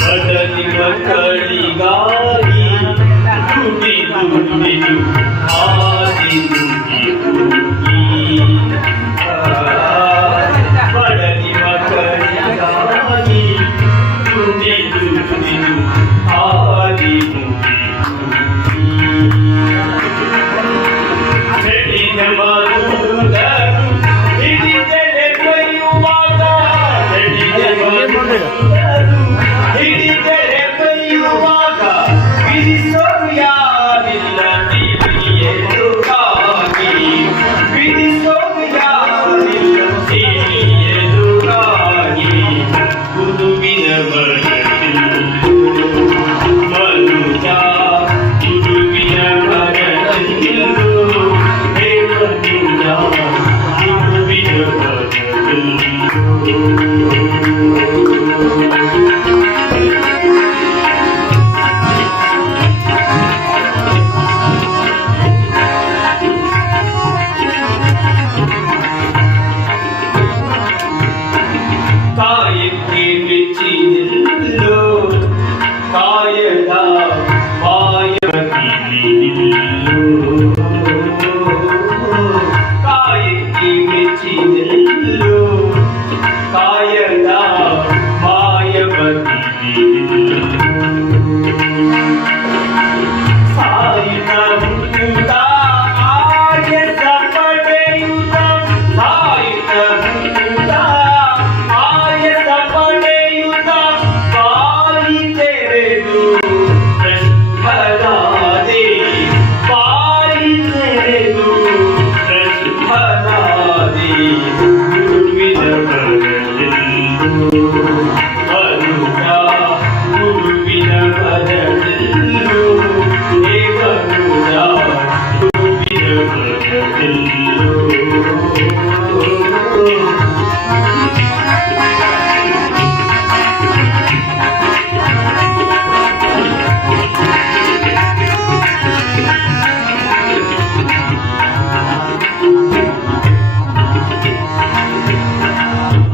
ಬದಲಿ ಮಕ್ಕಳಿಗಾಗಿ ದುಡಿದು ದುಡಿದು ಹಾದಿದು ಬಡಲಿ ಮಕ್ಕಳಿಗಾಗಿ ದುಡಿದು ದುಡಿದು ಹಾದಿದು ಬೆಳಿದ ಮರುದರು ಹಿಡಿದರೆ ಕೈಯುವಾಗ ಬೆಳಿದ ಮರುದರು ಹಿಡಿದರೆ ಕೈಯುವಾಗ ಬಿಡಿಸೋರು ಯಾರಿಲ್ಲ ಎದುರಾಗಿ ಬಿಡಿಸೋರು ಯಾರಿಲ್ಲ ಎದುರಾಗಿ ಗುರುವಿನ ಮನುಜ ಗುರುವಿನ ಮರದಲ್ಲಿರು ಹೇ ಮನುಜ ಗುರುವಿನ ಕಾಯಕ್ಕೆ ಮೆಚ್ಚಿನಿಲ್ಲೋ ಕಾಯದ ಮಾಯವತಿನಿಲ್ಲೋ ಕಾಯಕ್ಕೆ ಮೆಚ್ಚಿನಿಲ್ಲೋ ಕಾಯದ ಮಾಯವತಿನಿಲ್ಲೋ ಸಾಯಿನ ಮುಕ್ತ ಆಯಸ ಪಡೆಯುತ್ತ ಸಾಯಿನ ಮುಕ್ತ ಆಯಸ ಪಡೆಯುತ್ತ ಬಾಯಿ ತೆರೆದು ಬ್ರಹ್ಮನಾದೆ ಬಾಯಿ ತೆರೆದು ಬ್ರಹ್ಮನಾದೆ ಗುರುವಿನ ಬರಲಿಲ್ಲೋ ಮನುಜ ಗುರುವಿನ ಬರಲಿಲ್ಲೋ ಹೇ ಮನುಜ ಗುರುವಿನ ಬರಲಿಲ್ಲೋ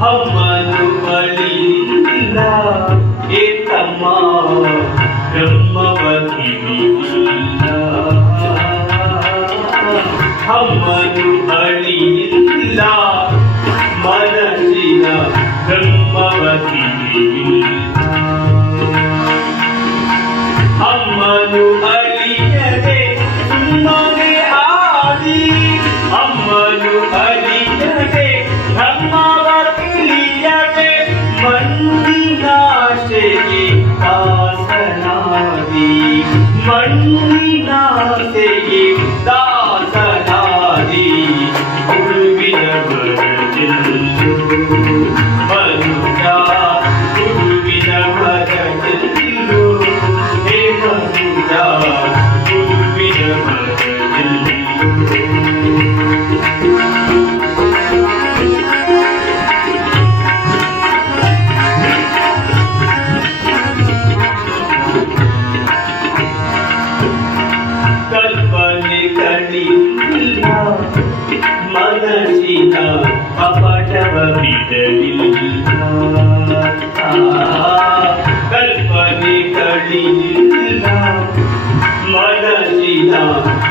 ಅಮ್ಮನು ಬಳಿಯಿಲ್ಲ ಏತಮ್ಮ ಬ್ರಹ್ಮವತಿನಿಲ್ಲ ಅಮ್ಮನು ಬಳಿಯಿಲ್ಲ ಮನಸ್ಸಿನ ಬ್ರಹ್ಮವತಿನಿಲ್ಲ ಅಮ್ಮನು ಅಳಿಯದೆ ಸುಮ್ಮನೆ ಆದಿ ಅಮ್ಮನು ಅಳಿಯದೆ ಬ್ರಹ್ಮವ ತಿಳಿಯದೆ ಮಣ್ಣಿನಾಶೆಗೆ ದಾಸನಾದಿ ಮಣ್ಣಿನಾಶೆಗೆ ದಾಸನಾದಿ ಗುರುವಿನ ಬರಲಿಲ್ಲೋ ಮನುಜ ಗುರುವಿನ ಬರಲಿಲ್ಲೋ ಹೇ ಮನುಜ ಗುರುವಿನ ಬರಲಿಲ್ಲೋ ಕಲ್ಪನೆ ಕಲಿಲ್ಲ ಮನಸ್ಸಿನ ಕಪಟವ ಬಿಡಲಿಲ್ಲ ಕಲ್ಪನೆ ಕಲಿಲ್ಲ ಮನಸ್ಸಿನ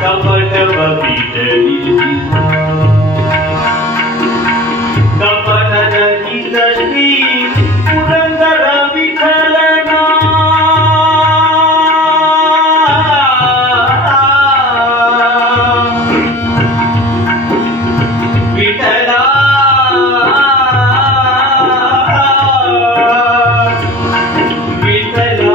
ಕಪಟವ ಬಿಡಲಿಲ್ಲ ಕಪಟದ ಶ್ರೀ ಪುರಂದರ ವಿಠಲನ ವಿಠಲ ವಿಠಲ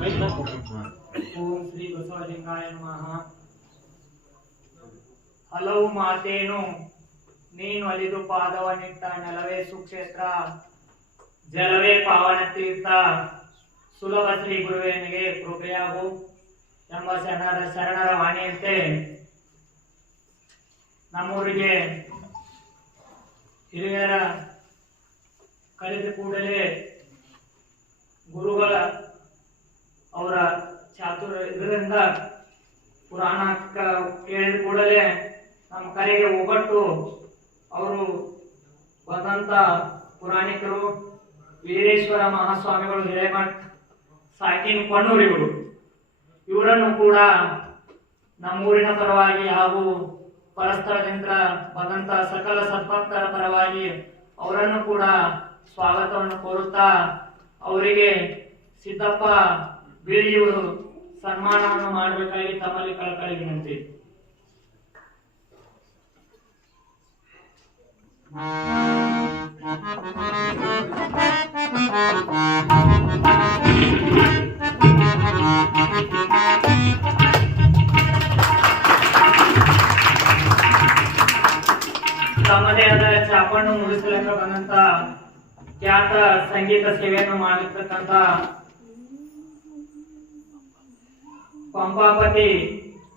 ಓಂ ಶ್ರೀ ಬಸವಲಿಂಗಾಯ ನಮಃ. ಹಲವು ಮಾತೇನು ನೀನು ಅಲಿದು ಪಾದವನಿಟ್ಟ ನೆಲವೇ ಸುಕ್ಷೇತ್ರ, ಜಲವೇ ಪಾವನ ತೀರ್ಥ, ಸುಲಭ ಶ್ರೀ ಗುರುವೇನಿಗೆ ಕೃಪೆಯಾಗು ಎಂಬ ಶರಣರ ವಾಣಿಯಂತೆ ನಮ್ಮೂರಿಗೆ ಹಿರಿಯರ ಕಲಿತ ಕೂಡಲೇ ಗುರುಗಳ ಅವರ ಚಾತುರ್ಯ ಇದರಿಂದ ಪುರಾಣ ಕೇಳಿದ ಕೂಡಲೇ ನಮ್ಮ ಕರೆಗೆ ಒಗ್ಗಟ್ಟು ಅವರು ಬಂದಂತ ಪುರಾಣಿಕರು ವೀರೇಶ್ವರ ಮಹಾಸ್ವಾಮಿಗಳು, ಹಿರೇಮಠ್, ಸಾಕಿನ್ ಕೊಣ್ಣೂರಿಗಳು, ಇವರನ್ನು ಕೂಡ ನಮ್ಮೂರಿನ ಪರವಾಗಿ ಹಾಗೂ ಪರಸ್ಥಳದಿಂದ ಬಂದಂತ ಸಕಲ ಸದ್ಭಕ್ತರ ಪರವಾಗಿ ಅವರನ್ನು ಕೂಡ ಸ್ವಾಗತವನ್ನು ಕೋರುತ್ತಾ ಅವರಿಗೆ ಸಿದ್ದಪ್ಪ ಬೀಳಿಯವರು ಸನ್ಮಾನವನ್ನು ಮಾಡಬೇಕಾಗಿ ತಮ್ಮಲ್ಲಿ ಕಳಕಳಿ ವಿನಂತಿ. ತಮ್ಮದೇ ಆದ ಚಾಪನ್ನು ನುಡಿಸಲಿಕ್ಕೆ ಬಂದಂತ ಖ್ಯಾತ ಸಂಗೀತ ಸೇವೆಯನ್ನು ಮಾಡಿರ್ತಕ್ಕಂಥ ಪಂಪಾಪತಿ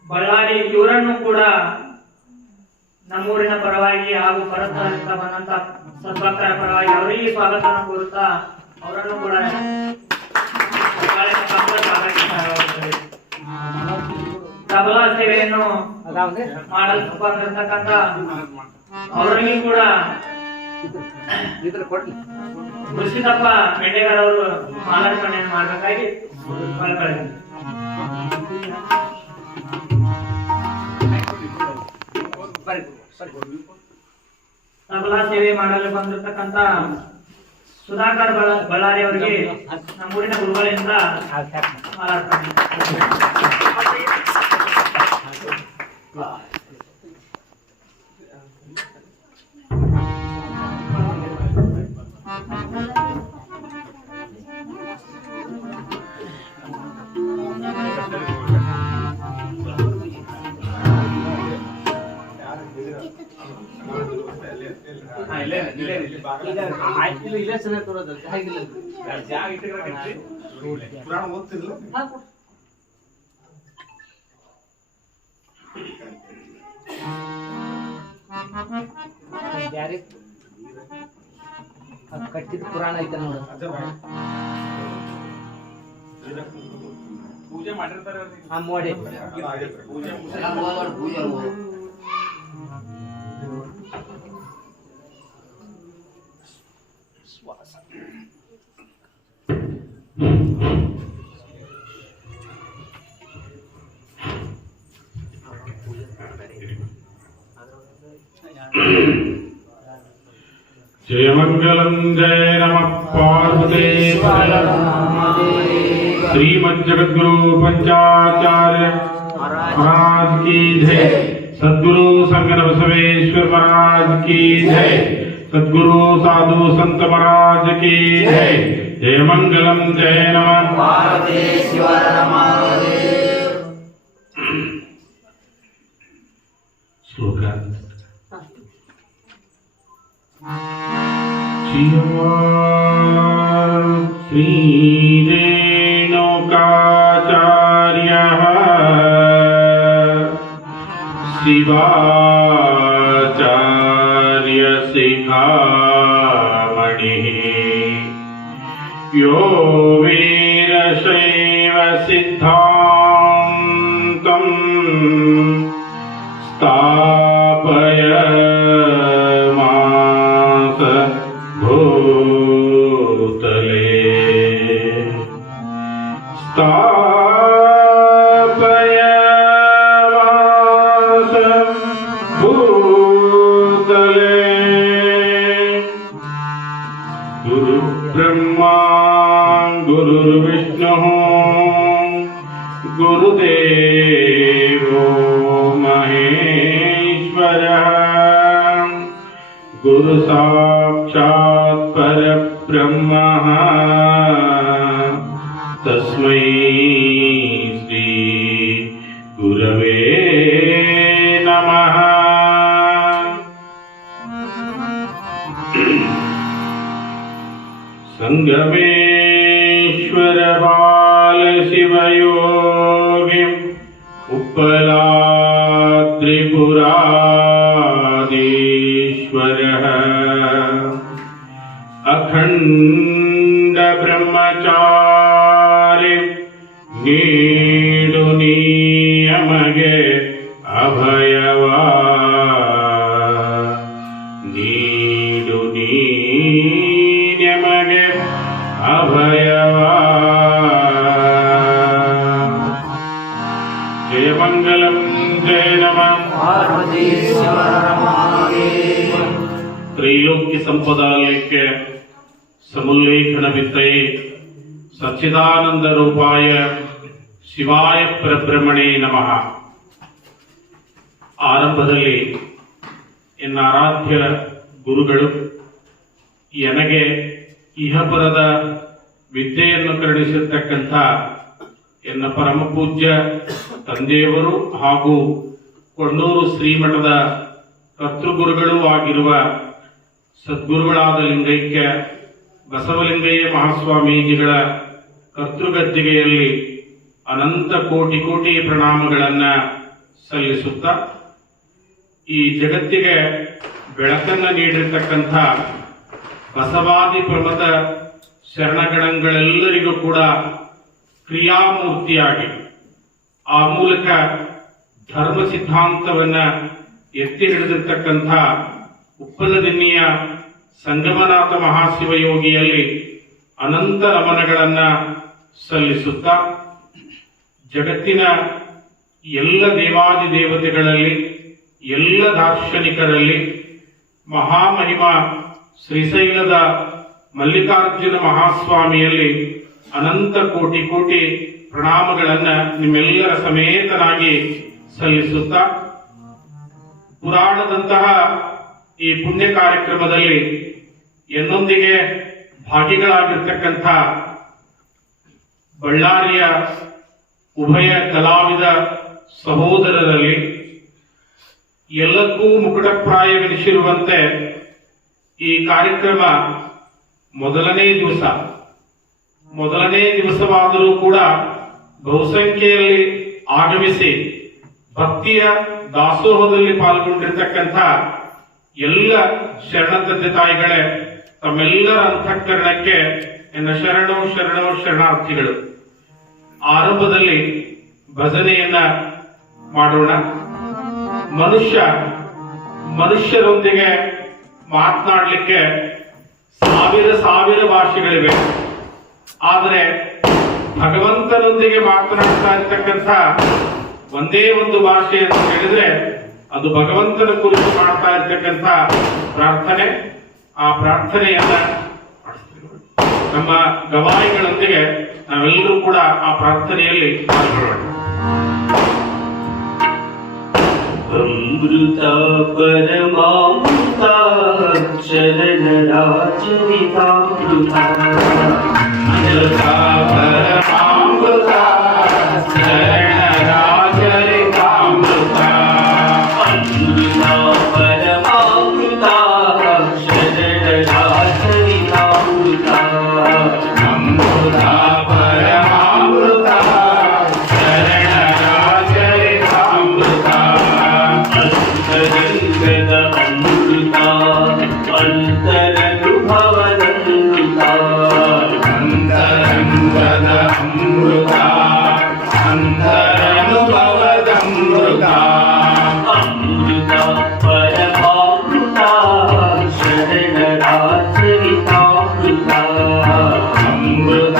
ಬಳ್ಳಾರಿ ಇವರನ್ನು ಕೂಡ ನಮ್ಮೂರಿನ ಪರವಾಗಿ ಹಾಗೂ ಪರಸ್ಥಳದಿಂದ ಬಂದಂತ ಸದ್ಭಕ್ತರ ಪರವಾಗಿ ಅವರಿಗೆ ಸ್ವಾಗತವನ್ನು ಕೋರುತ್ತಾ ಅವರನ್ನು ಕೂಡ ತಬಲಾ ಸೇವೆಯನ್ನು ಮಾಡಲು ಬಂದಿರತಕ್ಕಂಥ ಅವರಿಗೆ ಕೂಡ ಮುರ್ಷಿದಪ್ಪ ಮೆಂಡೆಗರ್ ಅವರು ಮಾಲಾರ್ಪಣೆಯನ್ನು ಮಾಡಬೇಕಾಗಿ ಕಳಕಳಿ. ತಬಲಾ ಸೇವೆ ಮಾಡಲು ಬಂದಿರತಕ್ಕಂತ ಸುಧಾಕರ್ ಬಳ್ಳಾರಿ ಅವರಿಗೆ ನಮ್ಮೂರಿನ ಗುರುಗಳಿಂದ ಮಾಲಾರ್ಪಣೆ. ಕಟ್ಟಿದ ಪುರಾಣ ಐತೆ ನೋಡು. ಪೂಜೆ ಮಾಡಿರ್ತಾರೆ ಮೋಡಿ जय मंगलम जय नमः पार्वतीश्वर श्रीमज्जगद्गुरु पंचाचार्य महाराज की जय। सद्गुरु संगन बसवेश्वर महाराज की जय। सद्गुरु साधु संत महाराज की जय। जय मंगलम जय नमः पार्वतीश्वर श्लोक श्रीरेणुकाचार्यः शिवाचार्यशिखामणिः यो वीरशैव सिद्धान्तम् स्थापयमास भूतले स्थापयमास भूतले। गुरु ब्रह्मा गुरुर्विष्णुः गुरुदेवो महेश्वरः गुरु साक्षात् परब्रह्मः तस्मै श्री गुरवे नमः। संगमेश्वर बाल शिवयोगी उपलाद्रिपुराधीश्वरः अखंड ब्रह्मचारी नीडु नियಮಗೆ ಅಭಯವಾ ನೀಡು ನಿಯಮಗೆ ಅಭಯವಾ ಜಯ ಮಂಗಲಂ ಜಯ ನಮಃ ತ್ರೈಲೋಕ್ಯ ಸಂಪದಾಲಯಕ್ಕೆ ಸಮುಲ್ಲೇಖನವಿತ್ತಯೇ ಸಚ್ಚಿದಾನಂದ ರೂಪಾಯ ಶಿವಾಯ ಪರಬ್ರಹ್ಮಣೇ ನಮಃ. ಆರಂಭದಲ್ಲಿ ಎನ್ನ ಆರಾಧ್ಯ ಗುರುಗಳು ನನಗೆ ಇಹಪರದ ವಿದ್ಯೆಯನ್ನು ಕರುಣಿಸಿರ್ತಕ್ಕಂಥ ಎನ್ನ ಪರಮ ಪೂಜ್ಯ ತಂದೆಯವರು ಹಾಗೂ ಕೊಂಡೂರು ಶ್ರೀಮಠದ ಕರ್ತೃಗುರುಗಳೂ ಆಗಿರುವ ಸದ್ಗುರುಗಳಾದ ಲಿಂಗೈಕ್ಯ ಬಸವಲಿಂಗಯ್ಯ ಮಹಾಸ್ವಾಮೀಜಿಗಳ ಕರ್ತೃಗದ್ದಿಗೆಯಲ್ಲಿ ಅನಂತ ಕೋಟಿ ಕೋಟಿ ಪ್ರಣಾಮಗಳನ್ನು ಸಲ್ಲಿಸುತ್ತಾ ಈ ಜಗತ್ತಿಗೆ ಬೆಳಕನ್ನು ನೀಡಿರ್ತಕ್ಕಂಥ ಬಸವಾದಿ ಪ್ರಮಥ ಶರಣಗಣಗಳೆಲ್ಲರಿಗೂ ಕೂಡ ಕ್ರಿಯಾಮೂರ್ತಿಯಾಗಿ ಆ ಮೂಲಕ ಧರ್ಮ ಸಿದ್ಧಾಂತವನ್ನ ಎತ್ತಿ ಹಿಡಿದಿರ್ತಕ್ಕಂಥ ಉಪ್ಪಲದಿನ್ನಿಯ ಸಂಗಮನಾಥ ಮಹಾಶಿವಯೋಗಿಯಲ್ಲಿ ಅನಂತ ನಮನಗಳನ್ನ ಸಲ್ಲಿಸುತ್ತಾ ಜಗತ್ತಿನ ಎಲ್ಲ ದೇವಾದಿ ದೇವತೆಗಳಲ್ಲಿ ಎಲ್ಲ ದಾರ್ಶನಿಕರಲ್ಲಿ ಮಹಾಮಹಿಮ ಶ್ರೀಶೈಲದ ಮಲ್ಲಿಕಾರ್ಜುನ ಮಹಾಸ್ವಾಮಿಯಲ್ಲಿ ಅನಂತ ಕೋಟಿ ಕೋಟಿ ಪ್ರಣಾಮಗಳನ್ನ ನಿಮ್ಮೆಲ್ಲರ ಸಮೇತನಾಗಿ ಸಲ್ಲಿಸುತ್ತಾ ಪುರಾಣದಂತಹ ಈ ಪುಣ್ಯ ಕಾರ್ಯಕ್ರಮದಲ್ಲಿ ಎನ್ನೊಂದಿಗೆ ಭಾಗಿಗಳಾಗಿರ್ತಕ್ಕಂಥ ಬಳ್ಳಾರಿಯ ಉಭಯ ಕಲಾವಿದ ಸಹೋದರರಲ್ಲಿ ಎಲ್ಲಕ್ಕೂ ಮುಕುಟಪ್ರಾಯವೆನಿಸಿರುವಂತೆ ಈ ಕಾರ್ಯಕ್ರಮ ಮೊದಲನೇ ದಿವಸವಾದರೂ ಕೂಡ ಬಹುಸಂಖ್ಯೆಯಲ್ಲಿ ಆಗಮಿಸಿ ಭಕ್ತಿಯ ದಾಸೋಹದಲ್ಲಿ ಪಾಲ್ಗೊಂಡಿರ್ತಕ್ಕಂಥ ಎಲ್ಲ ಶರಣ ತಂದೆ ತಾಯಿಗಳೇ ತಮ್ಮೆಲ್ಲರ ಅಂತಃಕರಣಕ್ಕೆ ಎನ್ನ ಶರಣಾರ್ಥಿಗಳು. ಆರಂಭದಲ್ಲಿ ಭಜನೆಯನ್ನ ಮಾಡೋಣ. ಮನುಷ್ಯರೊಂದಿಗೆ ಮಾತನಾಡಲಿಕ್ಕೆ ಸಾವಿರ ಭಾಷೆಗಳಿವೆ. ಆದರೆ ಭಗವಂತನೊಂದಿಗೆ ಮಾತನಾಡ್ತಾ ಇರ್ತಕ್ಕಂಥ ಒಂದೇ ಒಂದು ಭಾಷೆ ಅಂತ ಹೇಳಿದ್ರೆ ಅದು ಭಗವಂತನ ಕುರಿತು ಮಾಡ್ತಾ ಇರ್ತಕ್ಕಂಥ ಪ್ರಾರ್ಥನೆ. ಆ ಪ್ರಾರ್ಥನೆಯನ್ನ ನಮ್ಮ ಗವಾಯಿಗಳೊಂದಿಗೆ ನಾವೆಲ್ಲರೂ ಕೂಡ ಆ ಪ್ರಾರ್ಥನೆಯಲ್ಲಿ ಪಾಲ್ಗೊಳ್ಳೋಣ. ಅಮೃತ ಪರಮಾಮೃತ ಶರಣರಾಜರಿತಾಮೃತ ಅಮೃತ ಪರಮಾಮೃತ ಶರಣರಾಜರಿತಾಮೃತ ಅಮೃತ ಪರಮಾಮೃತ ಶರಣರಾಜರಿತಾಮೃತ ಅಮೃತ ಪರಮಾಮೃತ ಶರಣರಾಜರಿತಾಮೃತ ಅಂತರಂಗದ ಅಮೃತ ಅಂತರನುಭವದಮೃತ ಅಂತರಂಗದ ಅಮೃತ ಅಂತರನುಭವದಮೃತ ಅಮೃತ ಪರಮಾಮೃತ ಶರಣರಾಜರಿತಾಮೃತ ಅಮೃತ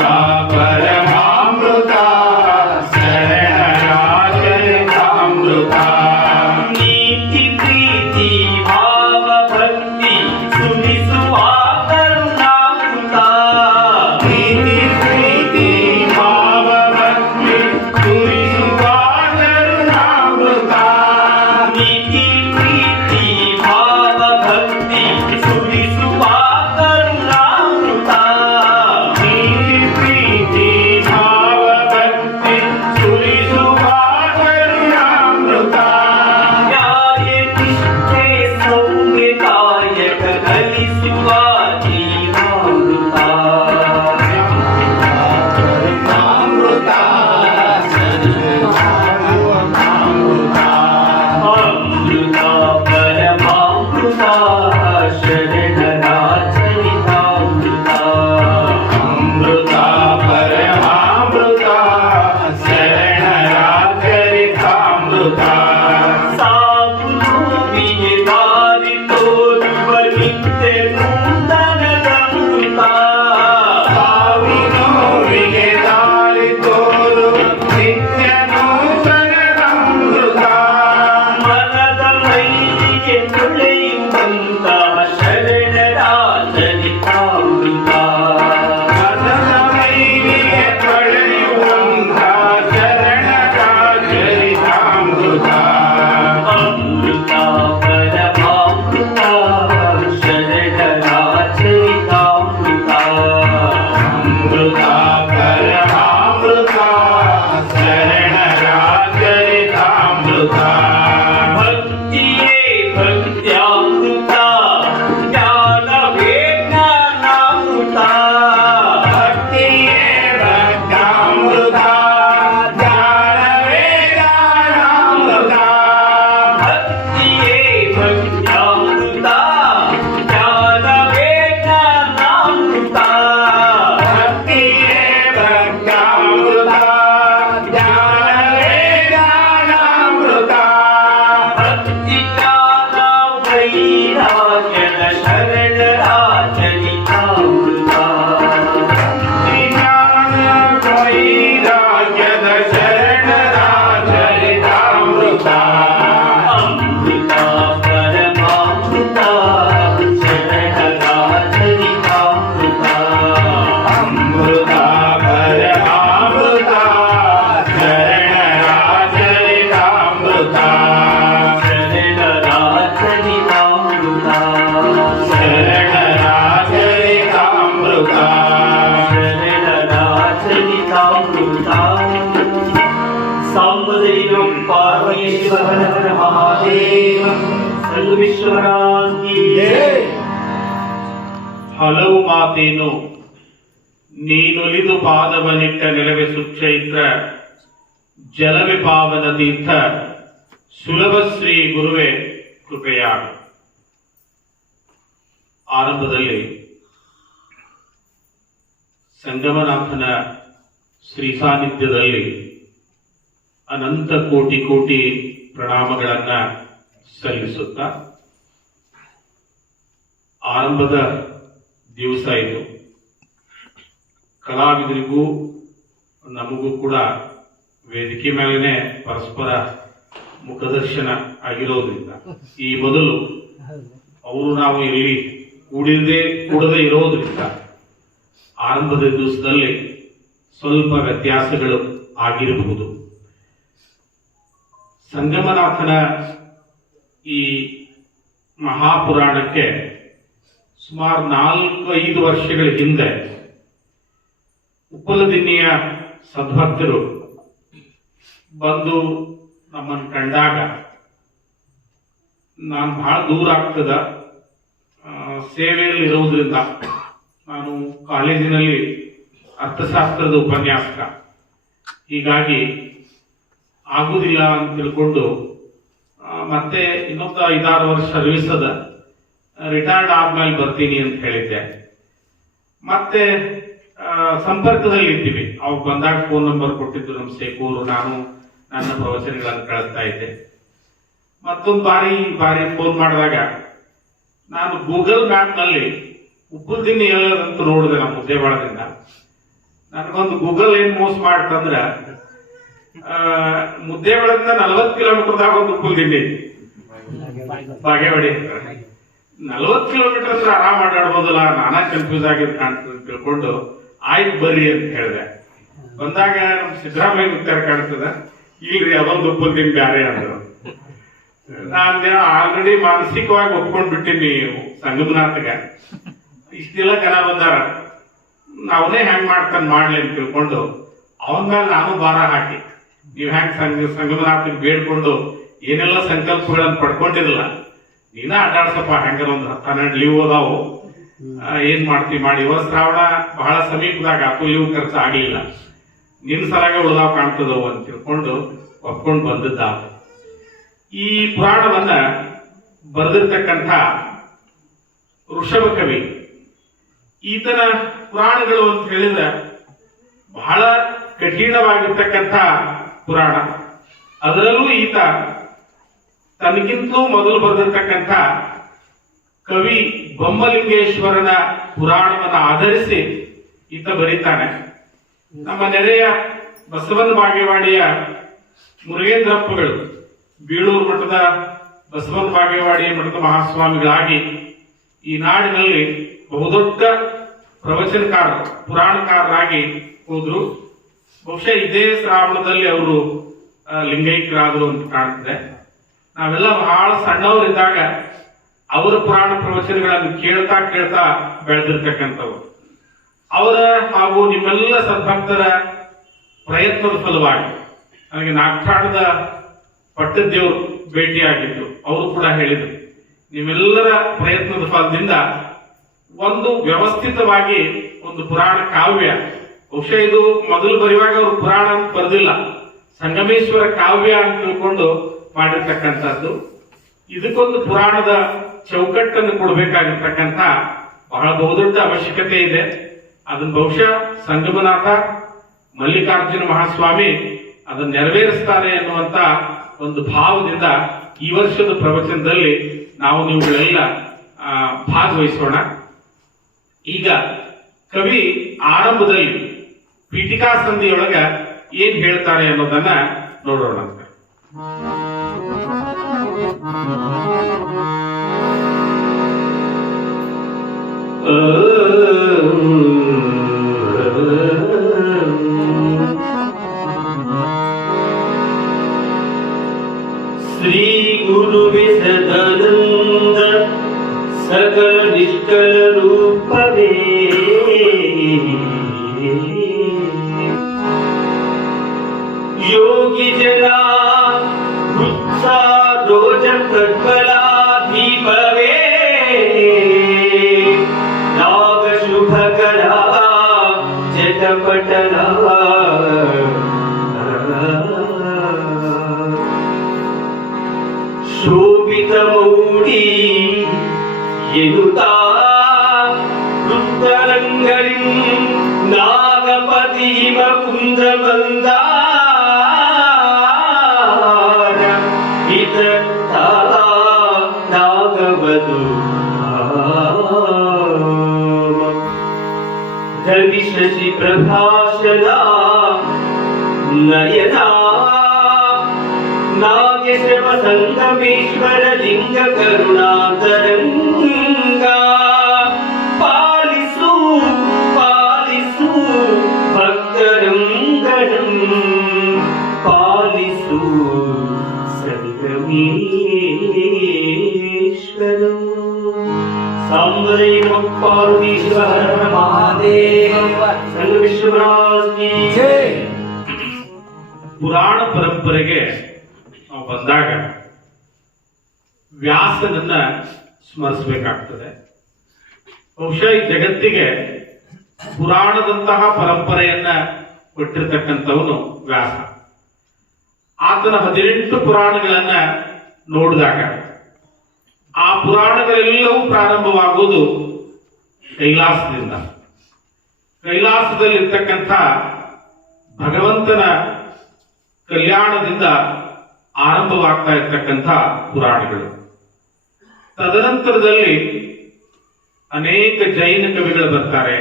ಪರಮಾಮೃತ ಶರಣರಾಜರಿತಾಮೃತ ನೀತಿ ಪ್ರೀತಿ ಭಾವ ಭಕ್ತಿ ಸುರಿಸುವ ಕರುಣಾಮೃತ ಪ್ರೀತಿ ಪ್ರೀತಿ ಭಾವ ಭಕ್ತಿ ಸುರಿಸುವ ಕರುಣಾಮೃತ ನೀತಿ ಪ್ರೀತಿ ಭಾವ ಭಕ್ತಿ ಸುರಿಸುವ ಕರುಣಾಮೃತ ಪ್ರೀತಿ ಪ್ರೀತಿ ಭಾವ ನೂತನದಮೃತ ಸಾವಿನೋವಿಗೆ ದಾರಿ ತೋರು ನಿತ್ಯ ನೂತನದಮೃತ ಮನದ ಮೈಲಿಗೆ ತೊಳೆಯುವಂತ ಶರಣರ ಚರಿತಾಮೃತ ಮನದ ಮೈಲಿಗೆ ತೊಳೆಯುವಂತ ಶರಣರ ಚರಿತಾಮೃತ ಅಮೃತ ಪರಮಾಮೃತ ಶರಣರ ಚರಿತಾಮೃತ ಅಮೃತ ಪರಮಾಮೃತ ಶರಣರ ಚರಿತಾಮೃತ ಭಕ್ತಿಯೇ ಭಕ್ತ್ಯಾಮೃತ ಜ್ಞಾನವೇ ಜ್ಞಾನಾಮೃತ ಭಕ್ತಿಯೇ ಭಕ್ತಾಮೃತ ಜ್ಞಾನವೇ ಜ್ಞಾನಾಮೃತ ಭಕ್ತಿಯೇ ಭಕ್ತ್ಯಾಮೃತ ಜ್ಞಾನವೇ ಜ್ಞಾನಾಮೃತ ಭಕ್ತಿಯೇ ಭಕ್ತಾಮೃತ ಜ್ಞಾನವೇ ಜ್ಞಾನಾಮೃತ ಭಕ್ತಿ ಜ್ಞಾನ ವೈರಾಗ್ಯದ ಶರಣರ ಚರಿತಾಮೃತ ಜ್ಞಾನ ವೈರಾಗ್ಯದ ಶರಣರ ಚರಿತಾಮೃತ ಅಮೃತ ಪರಮಾಮೃತ ಶರಣರ ಚರಿತಾಮೃತ ಅಮೃತ ಪರಮಾಮೃತ ಶರಣರ ಚರಿತಾಮೃತ ಶರಣರ ಚರಿತಾಮೃತ ಶರಣರ ಚರಿತಾಮೃತ ಶರಣರ ಚರಿತಾಮೃತ ಸಾಂಬದೈವಂ ಪಾರ್ವತೀಶ್ವರ ಮಹಾದೇವ ಸರ್ವೇಶ್ವರಾಂಗಿ ಹಲವು ಮಾತೇನು ನೀನೊಲಿದು ಪಾದವನಿಟ್ಟ ನೆಲವೆ ಸುಕ್ಷೈತ್ರ ಜಲವೆ ಪಾವನ ತೀರ್ಥ ಸುಲಭ ಶ್ರೀ ಗುರುವೆ ಕೃಪೆಯಾಗು. ಆರಂಭದಲ್ಲಿ ಸಂಗಮನಾಥನ ಶ್ರೀ ಸಾನ್ನಿಧ್ಯದಲ್ಲಿ ಅನಂತ ಕೋಟಿ ಕೋಟಿ ಪ್ರಣಾಮಗಳನ್ನ ಸಲ್ಲಿಸುತ್ತಾ ಆರಂಭದ ದಿವಸ ಇದು ಕಲಾವಿದರಿಗೂ ನಮಗೂ ಕೂಡ ವೇದಿಕೆ ಮೇಲೇನೆ ಪರಸ್ಪರ ಮುಖದರ್ಶನ ಆಗಿರೋದ್ರಿಂದ ಈ ಮೊದಲು ಅವರು ನಾವು ಇಲ್ಲಿ ಕೂಡದೇ ಇರೋದ್ರಿಂದ ಆರಂಭದ ದಿವಸದಲ್ಲಿ ಸ್ವಲ್ಪ ವ್ಯತ್ಯಾಸಗಳು ಆಗಿರಬಹುದು. ಸಂಗಮನಾಥನ ಈ ಮಹಾಪುರಾಣಕ್ಕೆ ಸುಮಾರು 4-5 ವರ್ಷಗಳ ಹಿಂದೆ ಉಪ್ಪಲದಿನ್ನಿಯ ಸದ್ಭಕ್ತರು ಬಂದು ನಮ್ಮನ್ನು ಕಂಡಾಗ ನಾನು ಬಹಳ ದೂರ ಆಗ್ತದ ಸೇವೆಯಲ್ಲಿ ಇರುವುದರಿಂದ ನಾನು ಕಾಲೇಜಿನಲ್ಲಿ ಅರ್ಥಶಾಸ್ತ್ರದ ಉಪನ್ಯಾಸಕ, ಹೀಗಾಗಿ ಆಗುದಿಲ್ಲ ಅಂತ ತಿಳ್ಕೊಂಡು ಮತ್ತೆ ಇನ್ನೊಂದು 5-6 ವರ್ಷ ಸರ್ವಿಸ್ ಅದ, ರಿಟೈರ್ಡ್ ಆದ್ಮೇಲೆ ಬರ್ತೀನಿ ಅಂತ ಹೇಳಿದ್ದೆ. ಮತ್ತೆ ಸಂಪರ್ಕದಲ್ಲಿ ಇದ್ದೀವಿ. ಅವಾಗ ಬಂದಾಗ ಫೋನ್ ನಂಬರ್ ಕೊಟ್ಟಿದ್ದು ನಮ್ಮ ಶೇಖೂರು, ನಾನು ನನ್ನ ಪ್ರವಚನಗಳನ್ನು ಕಳಿಸ್ತಾ ಇದ್ದೆ. ಮತ್ತೊಂದು ಬಾರಿ ಫೋನ್ ಮಾಡಿದಾಗ ನಾನು ಗೂಗಲ್ ಮ್ಯಾಪ್ ನಲ್ಲಿ ಉಪ್ಪುದಿನ್ನಿ ಎಲ್ಲದಂತ ನೋಡಿದೆ ನಮ್ಮ ಮುದ್ದೇಬಾಳದಿಂದ. ನನಗೊಂದು ಗೂಗಲ್ ಏನ್ ಮೋಸ ಮಾಡ್ತಂದ್ರ ಮುದ್ದೇಬಾಳದಿಂದ 40 ಕಿಲೋಮೀಟರ್ದಾಗ ಒಂದು ಉಪ್ಪುದಿನ್ನಿ ಬಾಗೇವಾಡಿ 40 ಕಿಲೋಮೀಟರ್ ಅಂದ್ರೆ ಆರಾಮ್ ಆಡಾಡ್ಬೋದಲ್ಲ, ನಾನಾ ಕನ್ಫ್ಯೂಸ್ ಆಗಿದ್ ಕಾಣ್ತದೆ ತಿಳ್ಕೊಂಡು ಆಯ್ತು ಬರ್ರಿ ಅಂತ ಹೇಳಿದೆ. ಬಂದಾಗ ನಮ್ ಸಿದ್ದರಾಮಯ್ಯ ಉತ್ತರ ಕಾಣ್ತದ, ಇಲ್ರಿ ಅದೊಂದು ಉಪ್ಪುದಿನ್ ಬ್ಯಾರೆ ಅಂದ್ರು. ನಾನು ಆಲ್ರೆಡಿ ಮಾನಸಿಕವಾಗಿ ಒಪ್ಕೊಂಡ್ ಬಿಟ್ಟಿನಿ ಸಂಗಮನಾಥಗ. ಇಷ್ಟೆಲ್ಲ ಜನ ಬಂದಾರ, ಅವನೇ ಹೆಂಗ್ ಮಾಡ್ತಾನೆ ಮಾಡ್ಲಿ ಅಂತ ತಿಳ್ಕೊಂಡು ಅವನ ಮೇಲೆ ನಾನು ಭಾರ ಹಾಕಿ, ನೀವ್ ಹೆಂಗ್ ಸಂಗಮನಾಥಗ್ ಬೇಡ್ಕೊಂಡು ಏನೆಲ್ಲ ಸಂಕಲ್ಪಗಳನ್ನ ಪಡ್ಕೊಂಡಿರಲ್ಲ, ನೀನ ಅಡ್ಡಾಡ್ಸಪ್ಪ, ಹೆಂಗಾರ ಒಂದು 10-12 ಲೀವ್ ಅದಾವು, ಏನ್ ಮಾಡ್ತೀವಿ ಮಾಡಿ. ಇವತ್ತು ಶ್ರಾವಣ ಬಹಳ ಸಮೀಪದಾಗ ಆತು, ಲೀವ್ ಖರ್ಚು ಆಗ್ಲಿಲ್ಲ, ನಿನ್ ಸಲಾಗ ಉಳ್ದಾವ್ ಕಾಣ್ತದವು ಅಂತ ತಿಳ್ಕೊಂಡು ಒಪ್ಕೊಂಡು ಬಂದದ್ದ. ಈ ಪುರಾಣವನ್ನ ಬರೆದಿರ್ತಕ್ಕಂಥ ಋಷಭ ಕವಿ, ಈತನ ಪುರಾಣಗಳು ಅಂತ ಹೇಳಿದ್ರೆ ಬಹಳ ಕಠಿಣವಾಗಿರ್ತಕ್ಕಂಥ ಪುರಾಣ. ಅದರಲ್ಲೂ ಈತ ತನಗಿಂತಲೂ ಮೊದಲು ಬರೆದಿರ್ತಕ್ಕಂಥ ಕವಿ ಬೊಮ್ಮಲಿಂಗೇಶ್ವರನ ಪುರಾಣವನ್ನು ಆಧರಿಸಿ ಈತ ಬರೀತಾನೆ. ನಮ್ಮ ನೆರೆಯ ಬಸವನ ಬಾಗೇವಾಡಿಯ ಮುರುಗೇಂದ್ರಪ್ಪಗಳು ಬೀಳೂರು ಮಠದ ಬಸವನ ಬಾಗೇವಾಡಿಯ ಮಠದ ಮಹಾಸ್ವಾಮಿಗಳಾಗಿ ಈ ನಾಡಿನಲ್ಲಿ ಬಹುದೊಡ್ಡ ಪ್ರವಚನಕಾರರು, ಪುರಾಣಕಾರರಾಗಿ ಹೋದ್ರು. ಬಹುಶಃ ಇದೇ ಶ್ರಾವಣದಲ್ಲಿ ಅವರು ಲಿಂಗೈಕ್ಯರಾದರು ಅಂತ ಕಾಣ್ತದೆ. ನಾವೆಲ್ಲ ಬಹಳ ಸಣ್ಣವರಿದ್ದಾಗ ಅವರ ಪುರಾಣ ಪ್ರವಚನಗಳನ್ನು ಕೇಳ್ತಾ ಕೇಳ್ತಾ ಬೆಳೆದಿರ್ತಕ್ಕಂಥವ್ರು. ಅವರ ಹಾಗೂ ನಿಮ್ಮೆಲ್ಲ ಸದ್ಭಕ್ತರ ಪ್ರಯತ್ನದ ಫಲವಾಗಿ ನನಗೆ ನಾಗಠಾಣದ ಪಟ್ಟದೇವರು ಭೇಟಿಯಾಗಿದ್ದು ಅವರು ಕೂಡ ಹೇಳಿದರು, ನಿಮ್ಮೆಲ್ಲರ ಪ್ರಯತ್ನದ ಫಲದಿಂದ ಒಂದು ವ್ಯವಸ್ಥಿತವಾಗಿ ಒಂದು ಪುರಾಣ ಕಾವ್ಯ, ಬಹುಶಃ ಇದು ಮೊದಲು ಬರೆಯುವಾಗ ಅವರು ಪುರಾಣ ಅಂತ ಬರೆದಿಲ್ಲ, ಸಂಗಮೇಶ್ವರ ಕಾವ್ಯ ಅಂತ ತಿಳ್ಕೊಂಡು ಮಾಡಿರ್ತಕ್ಕಂಥದ್ದು. ಇದಕ್ಕೊಂದು ಪುರಾಣದ ಚೌಕಟ್ಟನ್ನು ಕೊಡಬೇಕಾಗಿರ್ತಕ್ಕಂಥ ಬಹಳ ಬಹುದೊಡ್ಡ ಅವಶ್ಯಕತೆ ಇದೆ. ಅದನ್ನ ಬಹುಶಃ ಸಂಗಮನಾಥ ಮಲ್ಲಿಕಾರ್ಜುನ ಮಹಾಸ್ವಾಮಿ ಅದನ್ನು ನೆರವೇರಿಸ್ತಾರೆ ಅನ್ನುವಂತ ಒಂದು ಭಾವದಿಂದ ಈ ವರ್ಷದ ಪ್ರವಚನದಲ್ಲಿ ನಾವು ನೀವುಗಳೆಲ್ಲ ಭಾಗವಹಿಸೋಣ. ಈಗ ಕವಿ ಆರಂಭದಲ್ಲಿ ಪೀಠಿಕಾ ಸಂಧಿಯೊಳಗ ಏನ್ ಹೇಳ್ತಾರೆ ಅನ್ನೋದನ್ನ ನೋಡೋಣ. ಶ್ರೀ ಗುರು ವಿಸದಾನಂದ ಸಕಲ ನಿಷ್ಕಲ ರೂಪವೇ ಯೋಗಿ ಜನ ರೋಜ ಪ್ರಜ್ವಲಾಧೀಪವೇ ನಾಗ ಶುಭಕರ ಜಟಪಟಲ ಶೋಭಿತ ಮೌಢಿ ಎನ್ನುತ್ತಾ ವೃತ್ತರಂಗಳಿ ನಾಗಪತಿ ಮುಕುಂದ ಮಂದಾರ ಹಿತ ನಾಗವಧು ರವಿ ಶಶಿ ಪ್ರಭಾಷಣ ನಯನಾ ನಾಗೇಶ್ವರ ಸಂಗಮೇಶ್ವರ ಲಿಂಗ ಕರುಣಾತರಂಗ ಪಾಲಿಸು ಪಾಲಿಸು ಭಕ್ತರಂಗಣಂ ಪಾಲಿಸು ಸಂಗಮೇಶ್ವರಂ ಸಾಂಬರೈವ ಪಾರ್ವತೀಶ್ವರ ಮಹಾದೇವ ಸಂಗಮೇಶ್ವರಾಜ್ ಕಿ ಜೈ. ಪುರಾಣ ಪರಂಪರೆಗೆ ನಾವು ಬಂದಾಗ ವ್ಯಾಸನನ್ನ ಸ್ಮರಿಸಬೇಕಾಗ್ತದೆ. ಬಹುಶಃ ಈ ಜಗತ್ತಿಗೆ ಪುರಾಣದಂತಹ ಪರಂಪರೆಯನ್ನ ಕೊಟ್ಟಿರ್ತಕ್ಕಂಥವನು ವ್ಯಾಸ. ಆತನ 18 ಪುರಾಣಗಳನ್ನ ನೋಡಿದಾಗ ಆ ಪುರಾಣಗಳೆಲ್ಲವೂ ಪ್ರಾರಂಭವಾಗುವುದು ಕೈಲಾಸದಿಂದ. ಕೈಲಾಸದಲ್ಲಿರ್ತಕ್ಕಂಥ ಭಗವಂತನ ಕಲ್ಯಾಣದಿಂದ ಆರಂಭವಾಗ್ತಾ ಇರ್ತಕ್ಕಂಥ ಪುರಾಣಗಳು. ತದನಂತರದಲ್ಲಿ ಅನೇಕ ಜೈನ ಕವಿಗಳು ಬರ್ತಾರೆ,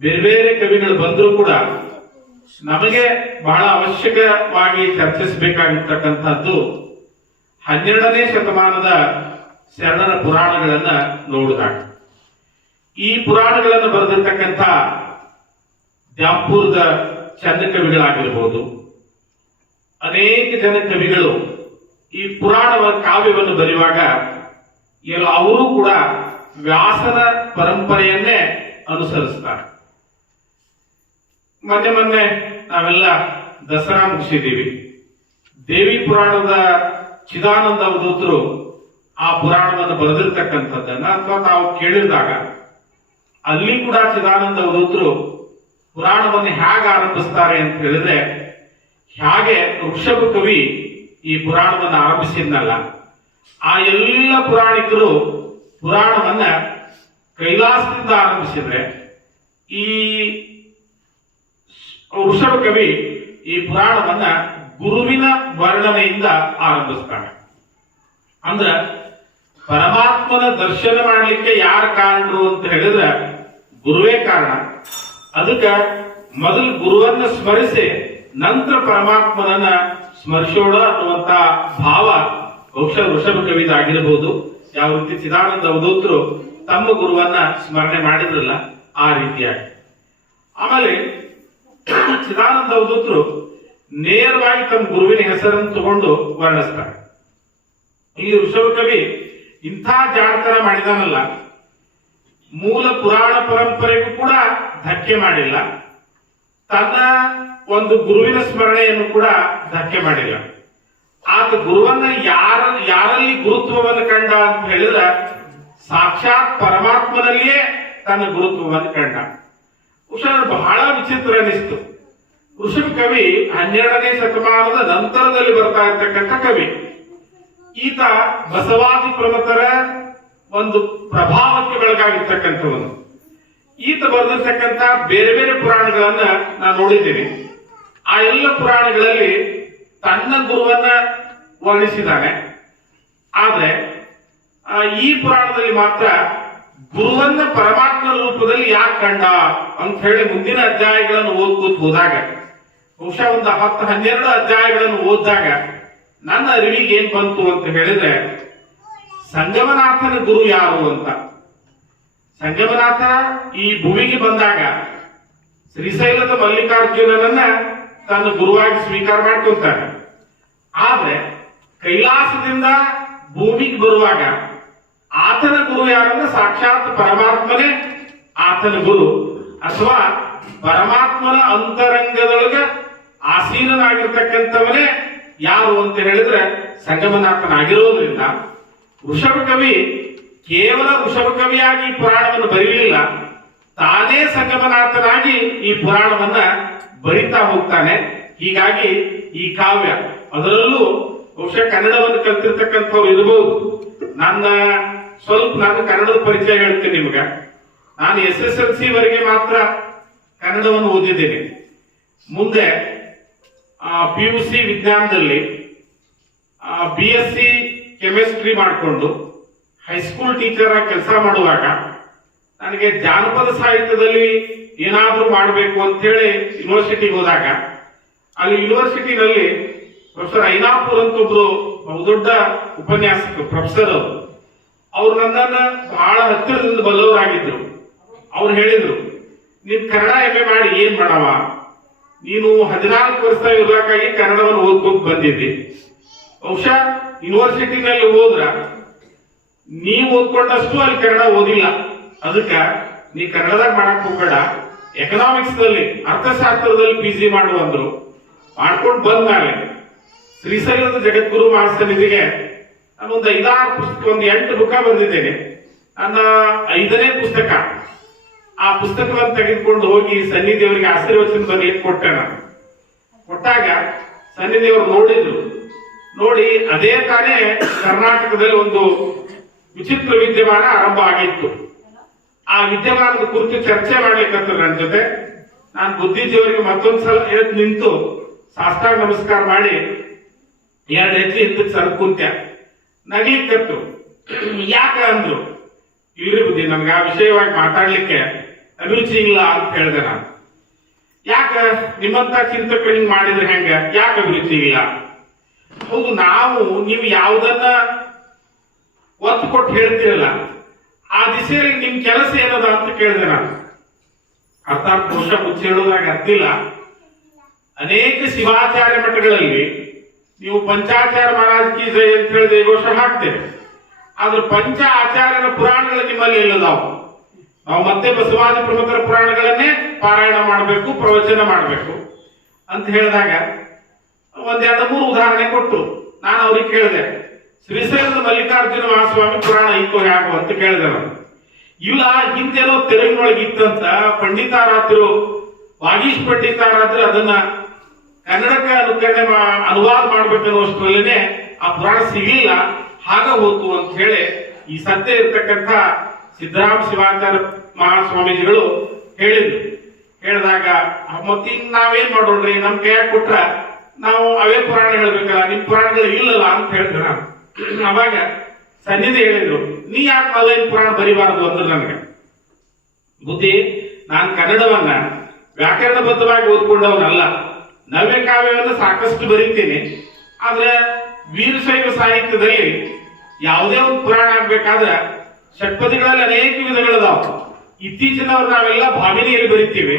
ಬೇರೆ ಬೇರೆ ಕವಿಗಳು ಬಂದರೂ ಕೂಡ ನಮಗೆ ಬಹಳ ಅವಶ್ಯಕವಾಗಿ ಚರ್ಚಿಸಬೇಕಾಗಿರ್ತಕ್ಕಂಥದ್ದು 12ನೇ ಶತಮಾನದ ಶರಣರ ಪುರಾಣಗಳನ್ನ ನೋಡಿದಾಗ. ಈ ಪುರಾಣಗಳನ್ನು ಬರೆದಿರ್ತಕ್ಕಂಥ ದ್ಯಾಂಪುರದ ಚಂದ ಕವಿಗಳಾಗಿರ್ಬೋದು, ಅನೇಕ ಜನ ಕವಿಗಳು ಈ ಪುರಾಣ ಕಾವ್ಯವನ್ನು ಬರೆಯುವಾಗ ಅವರು ಕೂಡ ವ್ಯಾಸನ ಪರಂಪರೆಯನ್ನೇ ಅನುಸರಿಸ್ತಾರೆ. ಮೊನ್ನೆ ನಾವೆಲ್ಲ ದಸರಾ ಮುಗಿಸಿದ್ದೀವಿ. ದೇವಿ ಪುರಾಣದ ಚಿದಾನಂದ ಅವಧೂತರು ಆ ಪುರಾಣವನ್ನು ಬರೆದಿರ್ತಕ್ಕಂಥದ್ದನ್ನ ಅಥವಾ ತಾವು ಕೇಳಿದಾಗ ಅಲ್ಲಿ ಕೂಡ ಚಿದಾನಂದ ಅವಧೂತರು ಪುರಾಣವನ್ನು ಹೇಗೆ ಆರಂಭಿಸ್ತಾರೆ ಅಂತ ಹೇಳಿದ್ರೆ, ಹಾಗೆ ಋಷಭ ಕವಿ ಈ ಪುರಾಣವನ್ನು ಆರಂಭಿಸಿದ್ನಲ್ಲ, ಆ ಎಲ್ಲ ಪುರಾಣಿಕರು ಪುರಾಣವನ್ನ ಕೈಲಾಸದಿಂದ ಆರಂಭಿಸಿದ್ರೆ, ಈ ಋಷಭ ಕವಿ ಈ ಪುರಾಣವನ್ನ ಗುರುವಿನ ವರ್ಣನೆಯಿಂದ ಆರಂಭಿಸ್ತಾನೆ. ಅಂದ್ರ ಪರಮಾತ್ಮ ಪರಮಾತ್ಮನ ದರ್ಶನ ಮಾಡ್ಲಿಕ್ಕೆ ಯಾರು ಕಾರಣರು ಅಂತ ಹೇಳಿದ್ರೆ ಗುರುವೇ ಕಾರಣ. ಅದಕ್ಕೆ ಮೊದಲು ಗುರುವನ್ನ ಸ್ಮರಿಸಿ ನಂತರ ಪರಮಾತ್ಮನನ್ನ ಸ್ಮರಿಸೋಣ ಅನ್ನುವಂತ ಭಾವ ಬಹುಶಃ ವೃಷಭ ಕವಿದಾಗಿರಬಹುದು. ಯಾವ ರೀತಿ ಚಿದಾನಂದ ಅವಧೂತರು ತಮ್ಮ ಗುರುವನ್ನ ಸ್ಮರಣೆ ಮಾಡಿದ್ರಲ್ಲ ಆ ರೀತಿಯಾಗಿ. ಆಮೇಲೆ ಚಿದಾನಂದ ಅವಧೂತರು ನೇರವಾಗಿ ತಮ್ಮ ಗುರುವಿನ ಹೆಸರನ್ನು ತಗೊಂಡು ವರ್ಣಿಸ್ತಾರೆ. ಇಲ್ಲಿ ವೃಷಭ ಕವಿ ಇಂಥ ಜಾಣತನ ಮಾಡಿದಾನಲ್ಲ, ಮೂಲ ಪುರಾಣ ಪರಂಪರೆಗೂ ಕೂಡ ಧಕ್ಕೆ ಮಾಡಿಲ್ಲ, ತನ್ನ ಒಂದು ಗುರುವಿನ ಸ್ಮರಣೆಯನ್ನು ಕೂಡ ಧಕ್ಕೆ ಮಾಡಿಲ್ಲ. ಆತ ಗುರುವನ್ನ ಯಾರಲ್ಲಿ ಗುರುತ್ವವನ್ನು ಕಂಡ ಅಂತ ಹೇಳಿದ್ರೆ ಸಾಕ್ಷಾತ್ ಪರಮಾತ್ಮನಲ್ಲಿಯೇ ತನ್ನ ಗುರುತ್ವವನ್ನು ಕಂಡ. ಬಹಳ ವಿಚಿತ್ರ ಅನಿಸ್ತು. ವೃಷಭ ಕವಿ 12ನೇ ಶತಮಾನದ ನಂತರದಲ್ಲಿ ಬರ್ತಾ ಇರ್ತಕ್ಕಂಥ ಕವಿ. ಈತ ಬಸವಾದಿ ಪ್ರಮುಖರ ಒಂದು ಪ್ರಭಾವಕ್ಕೆ ಬೆಳಗಾಗಿರ್ತಕ್ಕಂಥವನು. ಈತ ಬರೆದಿರ್ತಕ್ಕಂಥ ಬೇರೆ ಬೇರೆ ಪುರಾಣಗಳನ್ನ ನಾನು ನೋಡಿದ್ದೀನಿ. ಆ ಎಲ್ಲ ಪುರಾಣಗಳಲ್ಲಿ ತನ್ನ ಗುರುವನ್ನ ವರ್ಣಿಸಿದ್ದಾನೆ. ಆದ್ರೆ ಈ ಪುರಾಣದಲ್ಲಿ ಮಾತ್ರ ಗುರುವನ್ನ ಪರಮಾತ್ಮ ರೂಪದಲ್ಲಿ ಯಾಕೆ ಕಂಡ ಅಂತ ಹೇಳಿ ಮುಂದಿನ ಅಧ್ಯಾಯಗಳನ್ನು ಹೋದಾಗ ಬಹುಶಃ ಒಂದು 10-12 ಅಧ್ಯಾಯಗಳನ್ನು ಓದಿದಾಗ ನನ್ನ ಅರಿವಿಗೆ ಏನ್ ಬಂತು ಅಂತ ಹೇಳಿದ್ರೆ, ಸಂಗಮನಾಥನ ಗುರು ಯಾರು ಅಂತ. ಸಂಗಮನಾಥ ಈ ಭೂಮಿಗೆ ಬಂದಾಗ ಶ್ರೀಶೈಲದ ಮಲ್ಲಿಕಾರ್ಜುನನನ್ನ ತನ್ನ ಗುರುವಾಗಿ ಸ್ವೀಕಾರ ಮಾಡ್ಕೊಳ್ತಾನೆ. ಆದ್ರೆ ಕೈಲಾಸದಿಂದ ಭೂಮಿಗೆ ಬರುವಾಗ ಆತನ ಗುರು ಯಾರಂದ್ರೆ ಸಾಕ್ಷಾತ್ ಪರಮಾತ್ಮನೇ ಆತನ ಗುರು, ಅಥವಾ ಪರಮಾತ್ಮನ ಅಂತರಂಗದೊಳಗೆ ಆಸೀನನಾಗಿರ್ತಕ್ಕಂಥವನೇ ಯಾರು ಅಂತ ಹೇಳಿದ್ರೆ ಸಂಗಮನಾಥನಾಗಿರೋದ್ರಿಂದ ವೃಷಭ ಕವಿ ಕೇವಲ ವೃಷಭ ಕವಿಯಾಗಿ ಈ ಪುರಾಣವನ್ನು ಬರೀಲಿಲ್ಲ, ತಾನೇ ಸಂಗಮನಾಥನಾಗಿ ಈ ಪುರಾಣವನ್ನ ಬರಿತಾ ಹೋಗ್ತಾನೆ. ಹೀಗಾಗಿ ಈ ಕಾವ್ಯ, ಅದರಲ್ಲೂ ಬಹುಶಃ ಕನ್ನಡವನ್ನು ಕಲ್ತಿರ್ತಕ್ಕಂಥವ್ರು ಇರಬಹುದು. ನನ್ನ ಕನ್ನಡದ ಪರಿಚಯ ಹೇಳ್ತೀನಿ ನಿಮ್ಗ. ನಾನು SSLC ವರೆಗೆ ಮಾತ್ರ ಕನ್ನಡವನ್ನು ಓದಿದ್ದೇನೆ. ಮುಂದೆ PUC ವಿಜ್ಞಾನದಲ್ಲಿ BSc ಕೆಮಿಸ್ಟ್ರಿ ಮಾಡಿಕೊಂಡು ಹೈಸ್ಕೂಲ್ ಟೀಚರ್ ಆಗಿ ಕೆಲಸ ಮಾಡುವಾಗ ನನಗೆ ಜಾನಪದ ಸಾಹಿತ್ಯದಲ್ಲಿ ಏನಾದ್ರೂ ಮಾಡಬೇಕು ಅಂತ ಹೇಳಿ ಯೂನಿವರ್ಸಿಟಿಗೆ ಹೋದಾಗ, ಅಲ್ಲಿ ಯೂನಿವರ್ಸಿಟಿನಲ್ಲಿ ಪ್ರೊಫೆಸರ್ ಐನಾಪುರ್ ಅಂತ ಒಬ್ರು ಬಹುದೊಡ್ಡ ಉಪನ್ಯಾಸಕರು, ಪ್ರೊಫೆಸರ್ ಅವ್ರು ನನ್ನನ್ನ ಬಹಳ ಹತ್ತಿರದಿಂದ ಬಲ್ಲವರಾಗಿದ್ರು. ಅವ್ರು ಹೇಳಿದ್ರು, ನೀನ್ ಕನ್ನಡ MA ಮಾಡಿ ಏನ್ ಮಾಡವ, ನೀನು 14 ವರ್ಷ ಇರ್ಬೇಕಾಗಿ ಕನ್ನಡವನ್ನು ಓದ್ಕೊಂಡು ಬಂದಿದ್ದಿ, ಬಹುಶಃ ಯೂನಿವರ್ಸಿಟಿನಲ್ಲಿ ಹೋದ್ರ ನೀವ್ ಓದ್ಕೊಂಡಷ್ಟು ಅಲ್ಲಿ ಕನ್ನಡ ಓದಿಲ್ಲ, ಅದಕ್ಕ ನೀ ಕನ್ನಡದಾಗ ಮಾಡಕ್ ಹೋಗ್ಬೇಡ, ಎಕನಾಮಿಕ್ಸ್ ನಲ್ಲಿ ಅರ್ಥಶಾಸ್ತ್ರದಲ್ಲಿ PG ಮಾಡು ಅಂದ್ರು. ಮಾಡ್ಕೊಂಡು ಬಂದ್ಮೇಲೆ ಶ್ರೀಶೈಲದ ಜಗದ್ಗುರು ಮಾನಸನಿಧಿಗೆ ನಾನೊಂದು 5-6 ಪುಸ್ತಕ, ಒಂದು 8 ಬುಕ್ಕ ಬರೆದಿದ್ದೇನೆ. ನನ್ನ 5ನೇ ಪುಸ್ತಕ, ಆ ಪುಸ್ತಕವನ್ನು ತೆಗೆದುಕೊಂಡು ಹೋಗಿ ಸನ್ನಿದೇವರಿಗೆ ಆಶೀರ್ವಚನ ಬರೆಯಲಿಕ್ಕೆ ಕೊಟ್ಟೆ. ನಾನು ಕೊಟ್ಟಾಗ ಸನ್ನಿದೇವರು ನೋಡಿದ್ರು. ನೋಡಿ ಅದೇ ತಾನೇ ಕರ್ನಾಟಕದಲ್ಲಿ ಒಂದು ವಿಚಿತ್ರ ವಿದ್ಯಮಾನ ಆರಂಭ ಆಗಿತ್ತು. ಆ ವಿದ್ಯಮಾನದ ಕುರಿತು ಚರ್ಚೆ ಮಾಡ್ಲಿಕ್ಕೆ ನನ್ನ ಜೊತೆ ನಾನು ಬುದ್ಧಿಜೀವರಿಗೆ ಮತ್ತೊಂದ್ಸಲ ಎದ್ದು ನಿಂತು ಸಾಷ್ಟಾಂಗ ನಮಸ್ಕಾರ ಮಾಡಿ 2 ಹೆಜ್ಜೆ ಹಿಂದಕ್ಕೆ ಸರ್ ಕುಂತ್ಯ. ನಗ್ಲಿಕ್ಕತ್ತು. ಯಾಕ ಅಂದ್ರು, ಇಲ್ರಿ ಬುದ್ಧಿ, ನನ್ಗೆ ಆ ವಿಷಯವಾಗಿ ಮಾತಾಡ್ಲಿಕ್ಕೆ ಅಭಿರುಚಿ ಇಲ್ಲ ಅಂತ ಹೇಳಿದೆ ನಾನು. ಯಾಕ ನಿಮ್ಮಂತ ಚಿಂತಕರು ಹಿಂಗ್ ಮಾಡಿದ್ರೆ ಹೆಂಗ, ಯಾಕೆ ಅಭಿರುಚಿ ಇಲ್ಲ? ಹೌದು, ನೀವು ಯಾವುದನ್ನ ಒತ್ತು ಕೊಟ್ಟು ಹೇಳ್ತೀರಲ್ಲ ಆ ದಿಸೆಯಲ್ಲಿ ನಿಮ್ ಕೆಲಸ ಏನದ ಅಂತ ಕೇಳಿದೆ ನಾನು. ಅರ್ಥಾತ್ ಪುರುಷ ಮುಚ್ಚಿ ಹೇಳೋದಾಗ ಅರ್ಥಿಲ್ಲ. ಅನೇಕ ಶಿವಾಚಾರ್ಯ ಮಠಗಳಲ್ಲಿ ನೀವು ಪಂಚಾಚಾರ್ಯ ಮಹಾರಾಜ್ ಕಿ ಜೈ ಅಂತ ಹೇಳಿ ಜಯಘೋಷ ಹಾಕ್ತೇವೆ, ಆದ್ರೆ ಪಂಚ ಆಚಾರ್ಯರ ಪುರಾಣಗಳು ನಿಮ್ಮಲ್ಲಿ ಎಲ್ಲದಾವು. ನಾವು ಮತ್ತೆ ಬಸವಾದಿ ಪ್ರಮುಖರ ಪುರಾಣಗಳನ್ನೇ ಪಾರಾಯಣ ಮಾಡಬೇಕು, ಪ್ರವಚನ ಮಾಡಬೇಕು ಅಂತ ಹೇಳಿದಾಗ 1-2-3 ಉದಾಹರಣೆ ಕೊಟ್ಟು ನಾನು ಅವ್ರಿಗೆ ಕೇಳಿದೆ, ಶ್ರೀಶೈಲದ ಮಲ್ಲಿಕಾರ್ಜುನ ಮಹಾಸ್ವಾಮಿ ಪುರಾಣ ಐತೋ ಯಾಕೋ ಅಂತ ಕೇಳಿದೆ ನಾನು. ಇಲ್ಲ, ಹಿಂದೇನೋ ತೆಲುಗಿನೊಳಗೆ ಇತ್ತಂತ, ಪಂಡಿತಾರಾತ್ರು ವಾಗೀಶ್ ಪಂಡಿತಾರಾತ್ರು ಅದನ್ನ ಕನ್ನಡಕ್ಕೆ ಅನುವಾದ ಮಾಡ್ಬೇಕನ್ನುವಷ್ಟರಲ್ಲೇನೆ ಆ ಪುರಾಣ ಸಿಗಲಿಲ್ಲ, ಹಾಗ ಹೋತು ಅಂತ ಹೇಳಿ ಈ ಸದ್ಯ ಇರ್ತಕ್ಕಂಥ ಸಿದ್ದರಾಮ ಶಿವಾಚಾರ್ಯ ಮಹಾಸ್ವಾಮೀಜಿಗಳು ಹೇಳಿದ್ರು. ಹೇಳಿದಾಗ ಮತ್ತೆ ನಾವೇನ್ ಮಾಡೋಣ್ರಿ, ನಮ್ ಕೈಯಾಗ ಕೊಟ್ರ ನಾವು ಅವೇ ಪುರಾಣ ಹೇಳ್ಬೇಕಲ್ಲ, ನಿಮ್ ಪುರಾಣಗಳು ಇಲ್ಲಲ್ಲ ಅಂತ ಹೇಳಿದ್ರು ನಾನು. ಅವಾಗ ಸನ್ನಿಧಿ ಹೇಳಿದ್ರು, ನೀ ಯಾಕೆ ಮಲೈನ ಪುರಾಣ ಬರಿಬಾರದು ಅಂದ್ರೆ ನನಗೆ ಬುದ್ಧಿ, ನಾನು ಕನ್ನಡವನ್ನ ವ್ಯಾಕರಣಬದ್ಧವಾಗಿ ಓದ್ಕೊಂಡವನಲ್ಲ. ನವ್ಯ ಕಾವ್ಯವನ್ನು ಸಾಕಷ್ಟು ಬರೀತೀನಿ. ಆದ್ರೆ ವೀರಶೈವ ಸಾಹಿತ್ಯದಲ್ಲಿ ಯಾವುದೇ ಒಂದು ಪುರಾಣ ಆಗ್ಬೇಕಾದ್ರೆ ಷಟ್ಪದಿಗಳಲ್ಲಿ ಅನೇಕ ವಿಧಗಳದಾವ. ಇತ್ತೀಚಿನವ್ರು ನಾವೆಲ್ಲ ಭಾಮಿನಿಯಲ್ಲಿ ಬರಿತೀವಿ.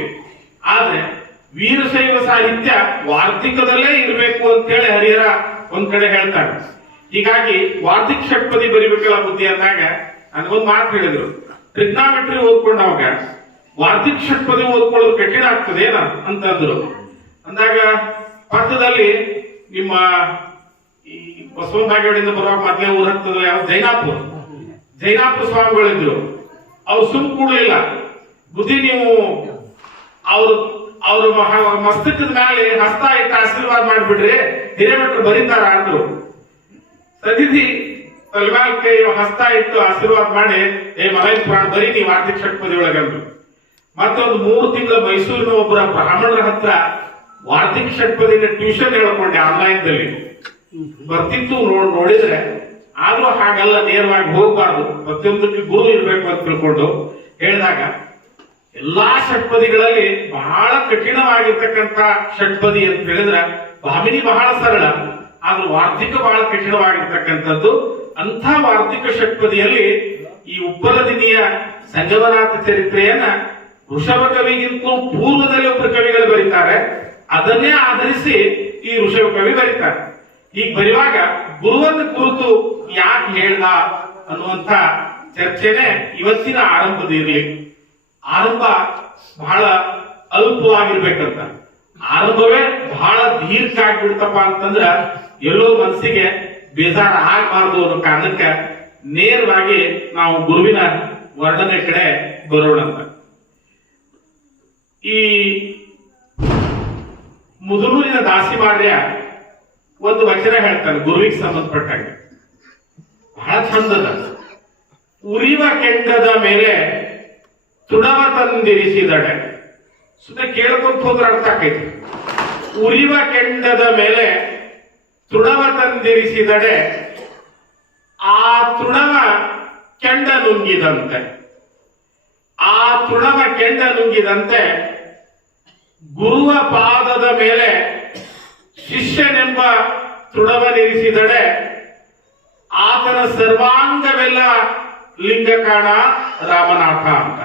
ಆದ್ರೆ ವೀರಶೈವ ಸಾಹಿತ್ಯ ವಾರ್ತಿಕದಲ್ಲೇ ಇರಬೇಕು ಅಂತ ಹೇಳಿ ಹರಿಹರ ಒಂದ್ ಕಡೆ ಹೇಳ್ತಾರೆ. ಹೀಗಾಗಿ ವಾರ್ತಿಕ ಷಟ್ಪದಿ ಬರಿಬೇಕಲ್ಲ ಬುದ್ಧಿ ಅಂದಾಗ ನನಗೊಂದು ಮಾತು ಹೇಳಿದ್ರು, ಟ್ರಿಗ್ನಾಮೆಟ್ರಿ ಓದ್ಕೊಂಡವಾಗ ವಾರ್ತಿಕ ಷಟ್ಪದಿ ಓದ್ಕೊಳ್ಳೋದು ಕಠಿಣ ಆಗ್ತದೆ ಅಂತಂದ್ರು. ಅಂದಾಗ ಪಕ್ಕದಲ್ಲಿ ನಿಮ್ಮ ಈ ಬಸವನ ಬಾಗೇವಾಡಿಯಿಂದ ಬರುವಾಗ ಮೊದಲೇ ಊರ ಹತ್ತದ ಯಾವ ಜೈನಾಪುರ ಸ್ವಾಮಿಗಳಿದ್ರು. ಅವ್ರು ಸುಮ್ ಕೂಡಲಿಲ್ಲ, ಬುದ್ಧಿ ನೀವು ಅವ್ರ ಮಸ್ತಕದ ಮೇಲೆ ಹಸ್ತ ಇಟ್ಟು ಆಶೀರ್ವಾದ ಮಾಡ್ಬಿಡ್ರಿ, ಹಿರೇಮಠರು ಬರೀತಾರ ಅಂದ್ರು. ಸದಿತಿ ತಲೆಮ್ಯಾಲ ಕೈ ಹಸ್ತ ಇಟ್ಟು ಆಶೀರ್ವಾದ ಮಾಡಿ ಮಲೈನ ಪುರಾಣ ಬರೀ ನೀವು ವಾರ್ತಿಕ ಷಟ್ಪದಿ ಒಳಗಂದ್ರು. ಮತ್ತೊಂದು 3 ತಿಂಗಳು ಮೈಸೂರಿನ ಒಬ್ಬರ ಬ್ರಾಹ್ಮಣರ ಹತ್ರ ವಾರ್ತಿಕ ಷಟ್ಪದಿನ ಟ್ಯೂಷನ್ ಹೇಳ್ಕೊಂಡೆ ಆನ್ಲೈನ್ ದಲ್ಲಿ. ಬರ್ತಿತ್ತು ನೋಡಿದ್ರೆ, ಆದ್ರೂ ಹಾಗಲ್ಲ, ನೇರವಾಗಿ ಹೋಗ್ಬಾರ್ದು, ಪ್ರತಿಯೊಂದಕ್ಕೆ ಗುರು ಇರ್ಬೇಕು ಅಂತ ತಿಳ್ಕೊಂಡು ಹೇಳಿದಾಗ ಎಲ್ಲಾ ಷಟ್ಪದಿಗಳಲ್ಲಿ ಬಹಳ ಕಠಿಣವಾಗಿರ್ತಕ್ಕಂಥ ಷಟ್ಪದಿ ಅಂತ ಹೇಳಿದ್ರೆ ಭಾಮಿನಿ ಬಹಳ ಸರಳ, ಆದ್ರೂ ವಾರ್ತಿಕ ಬಹಳ ಕಠಿಣವಾಗಿರ್ತಕ್ಕಂಥದ್ದು. ಅಂಥ ವಾರ್ತಿಕ ಷಟ್ಪದಿಯಲ್ಲಿ ಈ ಉಪ್ಪಲದಿನಿಯ ಸಂಗಮನಾಥ ಚರಿತ್ರೆಯನ್ನ ಋಷಭ ಕವಿಗಿಂತಲೂ ಪೂರ್ವದಲ್ಲಿ ಒಬ್ಬರು ಕವಿಗಳು ಬರೀತಾರೆ. ಅದನ್ನೇ ಆಧರಿಸಿ ಈ ಋಷಭ ಕವಿ ಬರೀತಾರೆ. ಈಗ ಬರೆಯುವಾಗ ಗುರುವನ್ನು ಕುರಿತು ಯಾಕೆ ಹೇಳ್ದ ಅನ್ನುವಂಥ ಚರ್ಚೆನೆ ಇವತ್ತಿನ ಆರಂಭದ ಇರಲಿ. ಆರಂಭ ಬಹಳ ಅಲ್ಪವಾಗಿರ್ಬೇಕಂತ, ಆರಂಭವೇ ಬಹಳ ದೀರ್ಘ ಆಗ್ಬಿಡ್ತಪ್ಪ ಅಂತಂದ್ರ ಎಲ್ಲೋ ಮನಸ್ಸಿಗೆ ಬೇಜಾರ ಆಗಬಾರ್ದು ಅನ್ನೋ ಕಾರಣಕ್ಕೆ ನೇರವಾಗಿ ನಾವು ಗುರುವಿನ ವರ್ಣನೆ ಕಡೆ ಬರೋಣ ಅಂತ. ಈ ಮುದುರೂರಿನ ದಾಸಿಮಾರ್ಯ ಒಂದು ವಚನ ಹೇಳ್ತಾನೆ ಗುರುವಿಗೆ ಸಂಬಂಧಪಟ್ಟಾಗ, ಬಹಳ ಚಂದದ. ಉರಿವ ಕೆಂಡದ ಮೇಲೆ ತೃಣವ ತಂದಿರಿಸಿದಡೆ. ಸುಮ್ಮನೆ ಕೇಳ್ಕೊಂತ ಹೋದ್ರೆ ಅರ್ಥ ಆಕೈತಿ. ಉರಿವ ಕೆಂಡದ ಮೇಲೆ ತೃಣವ ತಂದಿರಿಸಿದಡೆ ಆ ತೃಣವ ಕೆಂಡ ನುಂಗಿದಂತೆ. ಆ ತೃಣವ ಕೆಂಡ ನುಂಗಿದಂತೆ ಗುರುವ ಪಾದದ ಮೇಲೆ ಶಿಷ್ಯನೆಂಬ ತೃಣವನಿರಿಸಿದಡೆ ಆತನ ಸರ್ವಾಂಗವೆಲ್ಲ ಲಿಂಗ ಕಾಣ ರಾಮನಾಥ ಅಂತ.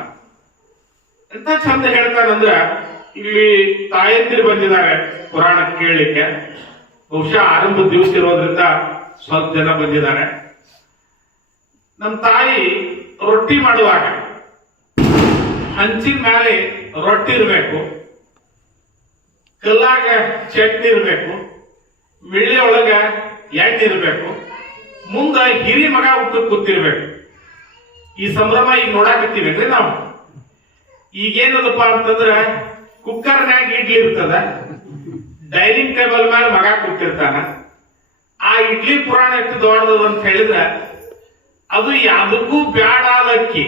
ಎಂತ ಚಂದ ಹೇಳ್ತಾನಂದ್ರ, ಇಲ್ಲಿ ತಾಯಂದಿರು ಬಂದಿದ್ದಾರೆ ಪುರಾಣ ಕೇಳಲಿಕ್ಕೆ. ಬಹುಶಃ ಆರಂಭದ ದಿವಸ ಇರೋದ್ರಿಂದ ಸ್ವಲ್ಪ ಜನ ಬಂದಿದ್ದಾರೆ. ನಮ್ಮ ತಾಯಿ ರೊಟ್ಟಿ ಮಾಡುವಾಗ ಹಂಚಿನ ಮೇಲೆ ರೊಟ್ಟಿ ಇರಬೇಕು, ಕಲ್ಲಾಗ ಚಟ್ನಿ ಇರಬೇಕು, ಮಿಳ್ಳಿ ಒಳಗ ಎಣ್ಣೆ ಇರಬೇಕು, ಮುಂದ ಹಿರಿ ಮಗ ಹುಟ್ಟು ಕೂತಿರ್ಬೇಕು. ಈ ಸಂಭ್ರಮ ಈಗ ನೋಡಾಕತ್ತೀವೇನ್ರಿ ನಾವು. ಈಗೇನದಪ್ಪ ಅಂತಂದ್ರ ಕುಕ್ಕರ್ನ್ಯಾಗ ಇಡ್ಲಿ ಇರ್ತದ, ಡೈನಿಂಗ್ ಟೇಬಲ್ ಮೇಲೆ ಮಗ ಕೂತಿರ್ತಾನ. ಆ ಇಡ್ಲಿ ಪುರಾಣ ಎಷ್ಟು ದೊಡ್ಡದ ಅಂತ ಹೇಳಿದ್ರ ಅದು ಯಾವುದಕ್ಕೂ ಬೇಡಾದ ಅಕ್ಕಿ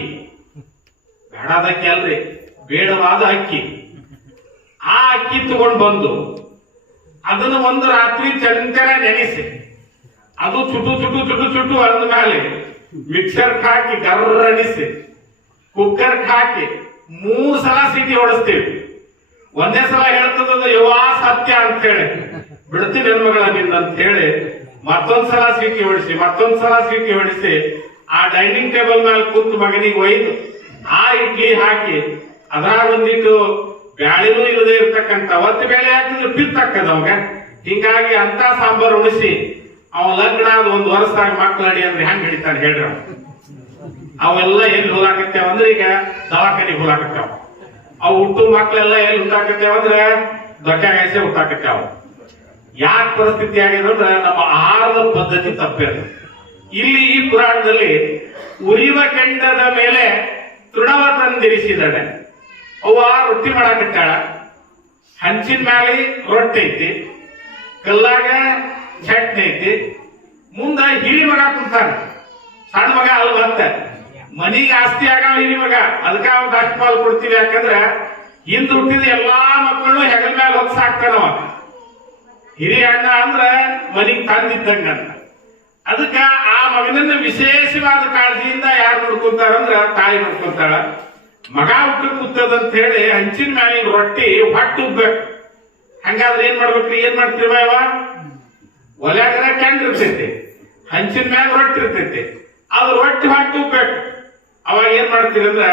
ಅಲ್ರಿ, ಬೇಡವಾದ ಅಕ್ಕಿ. ಆ ಅಕ್ಕಿ ತಗೊಂಡು ಬಂದು ಅದನ್ನು ಒಂದು ರಾತ್ರಿ ಚಂತರ ನೆನೆಸಿ ಅದು ಚುಟು ಅಂದ ಮೇಲೆ ಮಿಕ್ಸರ್ ಹಾಕಿ ಗರ್ರನಿಸಿ ಕುಕ್ಕರ್ ಹಾಕಿ 3 ಸಲ ಸೀಟಿ ಹೊಡಿಸ್ತೀವಿ. ಒಂದೇ ಸಲ ಹೇಳ್ತದ ಯವಾ ಸತ್ಯ ಅಂತ ಹೇಳಿ ಬಿಡ್ತೀನಿ ಹೆಣ್ಮಗಳ ನಿಂದ ಅಂತ ಹೇಳಿ ಮತ್ತೊಂದ್ಸಲ ಸೀಟಿ ಹೊಡಿಸಿ ಆ ಡೈನಿಂಗ್ ಟೇಬಲ್ ಮೇಲೆ ಕೂತು ಮಗನಿಗೆ ಒಯ್ದು ಆ ಇಡ್ಲಿ ಹಾಕಿ ಅದ್ರಾಗ ಒಂದಿಟ್ಟು ಬ್ಯಾಳಿನೂ ಇಲ್ಲದೆ ಇರ್ತಕ್ಕಂಥ ಒತ್ತು ಬೇಳೆ ಹಾಕಿದ್ರೆ ಪಿತ್ತಾಕದ ಅವಾಗ. ಹಿಂಗಾಗಿ ಅಂತ ಸಾಂಬಾರ್ ಉಣಿಸಿ ಅವ ಲಗ್ನ ಆದ 1 ವರ್ಷದಾಗ ಮಕ್ಳು ಅಡಿ ಅಂದ್ರೆ ಹೆಂಗ್ ಹಿಡಿತಾನೆ ಹೇಳ್ರಿ. ಅವೆಲ್ಲ ಎಲ್ಲಿ ಹುಲಾಕತ್ತೇವ ಅಂದ್ರೆ ಈಗ ದವಾಖಾನಿಗೆ ಹುಲಾಕತ್ತೇವ. ಅವು ಹುಟ್ಟು ಮಕ್ಳೆಲ್ಲ ಎಲ್ಲಿ ಹುಟ್ಟಾಕತ್ತೇವ ಅಂದ್ರೆ ದೊಡ್ಡಾಗಾಯ್ಸೆ ಹುಟ್ಟಾಕತ್ತೇವ. ಯಾಕೆ ಪರಿಸ್ಥಿತಿ ಆಗಿದೆ ಅಂದ್ರೆ ನಮ್ಮ ಆಹಾರದ ಪದ್ಧತಿ ತಪ್ಪಿದೆ. ಇಲ್ಲಿ ಈ ಪುರಾಣದಲ್ಲಿ ಉರಿವ ಕೆಂಡದ ಮೇಲೆ ತೃಣವ ತಂದಿರಿಸಿದಡೆ. ಅವ್ವ ರೊಟ್ಟಿ ಮಾಡಾಕತ್ತಾಳ, ಹಂಚಿನ ಮ್ಯಾಲೆ ರೊಟ್ಟಿ ಐತಿ, ಕಲ್ಲಾಗ ಚಟ್ನಿ ಐತಿ, ಮುಂದ ಹಿರಿ ಮಗ ಕುಂತಾನ. ಸಣ್ಣ ಮಗ ಅಲ್ ಬಂತ ಮನಿಗೆ ಆಸ್ತಿ ಆಗ ಹಿರಿ ಮಗ, ಅದಕ್ಕ ಅವ್ನ ಅಷ್ಟು ಪಾಲು ಕೊಡ್ತೀವಿ. ಯಾಕಂದ್ರ ಹಿಂದ್ ಹುಟ್ಟಿದ ಎಲ್ಲಾ ಮಕ್ಕಳು ಹೆಗಲ ಮ್ಯಾಲ ಹೊತ್ತು ಸಾಕ್ತಾನವ. ಹಿರಿ ಅಣ್ಣ ಅಂದ್ರ ಮನಿಗ್ ತಂದಿದ್ದಂಗ ಅಂತ. ಅದಕ್ಕ ಆ ಮಗನನ್ನ ವಿಶೇಷವಾದ ಕಾಳಜಿಯಿಂದ ಯಾರು ನೋಡ್ಕೊಂತಾರಂದ್ರ ತಾಯಿ ನೋಡ್ಕೊಂತಾಳ. ಮಗ ಹುಟ್ಟು ಕೂತದಂತ ಹೇಳಿ ಹಂಚಿನ ಮ್ಯಾಲಿನ ರೊಟ್ಟಿ ಹೊಟ್ಟು ಉಬ್ಬೇಕು. ಹಂಗಾದ್ರೆ ಏನ್ ಮಾಡ್ಬೇಕ್ರಿ? ಏನ್ ಮಾಡ್ತೀವ ಯಾವ ಒಲ್ಯಾಗರ ಕೆಂಡ್ ಇರ್ತೈತಿ, ಹಂಚಿನ ಮ್ಯಾಲ ರೊಟ್ಟಿ ಇರ್ತೈತಿ, ಅದು ರೊಟ್ಟಿ ಹೊಟ್ಟು ಉಬ್ಬೇಕು. ಅವಾಗ ಏನ್ ಮಾಡ್ತೀರಿ ಅಂದ್ರ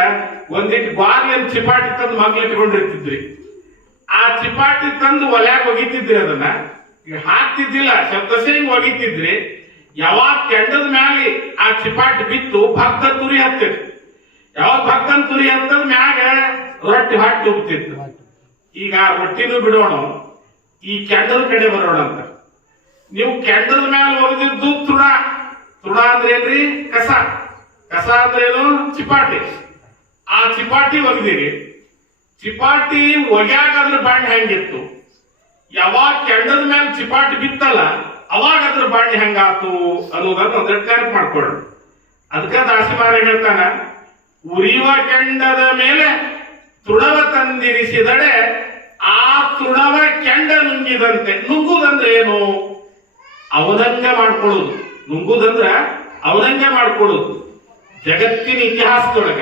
ಒಂದಿಟ್ಟು ಗ್ವಾರ್ಲಿನ ಚಿಪಾಟಿ ತಂದು ಮಗ್ಳು ಇಟ್ಕೊಂಡಿರ್ತಿದ್ರಿ. ಆ ಚಿಪಾಟಿ ತಂದು ಒಲ್ಯಾಗ ಒಗಿತಿದ್ರಿ, ಅದನ್ನ ಹಾಕ್ತಿದ್ದಿಲ್ಲ, ಶಬ್ದಸೆ ಹಿಂಗ್ ಒಗಿತಿದ್ರಿ. ಯಾವಾಗ ಕೆಂಡದ ಮ್ಯಾಲೆ ಆ ಚಿಪಾಟಿ ಬಿತ್ತು ಭಕ್ತ ತುರಿ ಹತ್ತಿತ್ತು. ಯಾವಾಗ ಭಕ್ತನ ತುರಿ ಹತ್ತದ ಮ್ಯಾಗ ರೊಟ್ಟಿ ಹೊಟ್ಟಿ ಉಬ್ತಿತ್ತು. ಈಗ ಆ ರೊಟ್ಟಿನೂ ಬಿಡೋಣ, ಈ ಕೆಂಡದ ಕಡೆ ಬರೋಣ ಅಂತ. ನೀವು ಕೆಂಡದ ಮ್ಯಾಲ ಒಗೆದಿದ್ದು ತೃಣ. ತೃಣ ಅಂದ್ರೆ ಏನ್ರಿ? ಕಸ. ಕಸ ಅಂದ್ರೆ ಏನು? ಚಿಪಾಟಿ. ಆ ಚಿಪಾಟಿ ಒಗೆದಿರಿ. ಚಿಪಾಟಿ ಒಗ್ಯಾಗ ಅದ್ರ ಬಾಂಡ್ ಹೆಂಗಿತ್ತು? ಯಾವಾಗ ಕೆಂಡದ ಮೇಲೆ ಚಿಪಾಟಿ ಬಿತ್ತಲ್ಲ ಅವಾಗ ಅದ್ರ ಬಾಂಡ್ ಹೆಂಗಾತು ಅನ್ನೋದನ್ನ ಒಂದೆರಡು ನೆನಪು ಮಾಡ್ಕೊಳ್ಳ. ಅದಕ್ಕ ದಾಸಿಮಾರ ಹೇಳ್ತಾನ, ಉರಿಯುವ ಕೆಂಡದ ಮೇಲೆ ತೃಣವ ತಂದಿರಿಸಿದಡೆ ಆ ತೃಣವ ಕೆಂಡ ನುಂಗಿದಂತೆ. ನುಂಗುದಂದ್ರೆ ಏನು? ಅವನಂಗ ಮಾಡ್ಕೊಳ್ಳೋದು. ನುಂಗುದಂದ್ರ ಅವನಂಗ ಮಾಡ್ಕೊಳ್ಳೋದು. ಜಗತ್ತಿನ ಇತಿಹಾಸದೊಳಗ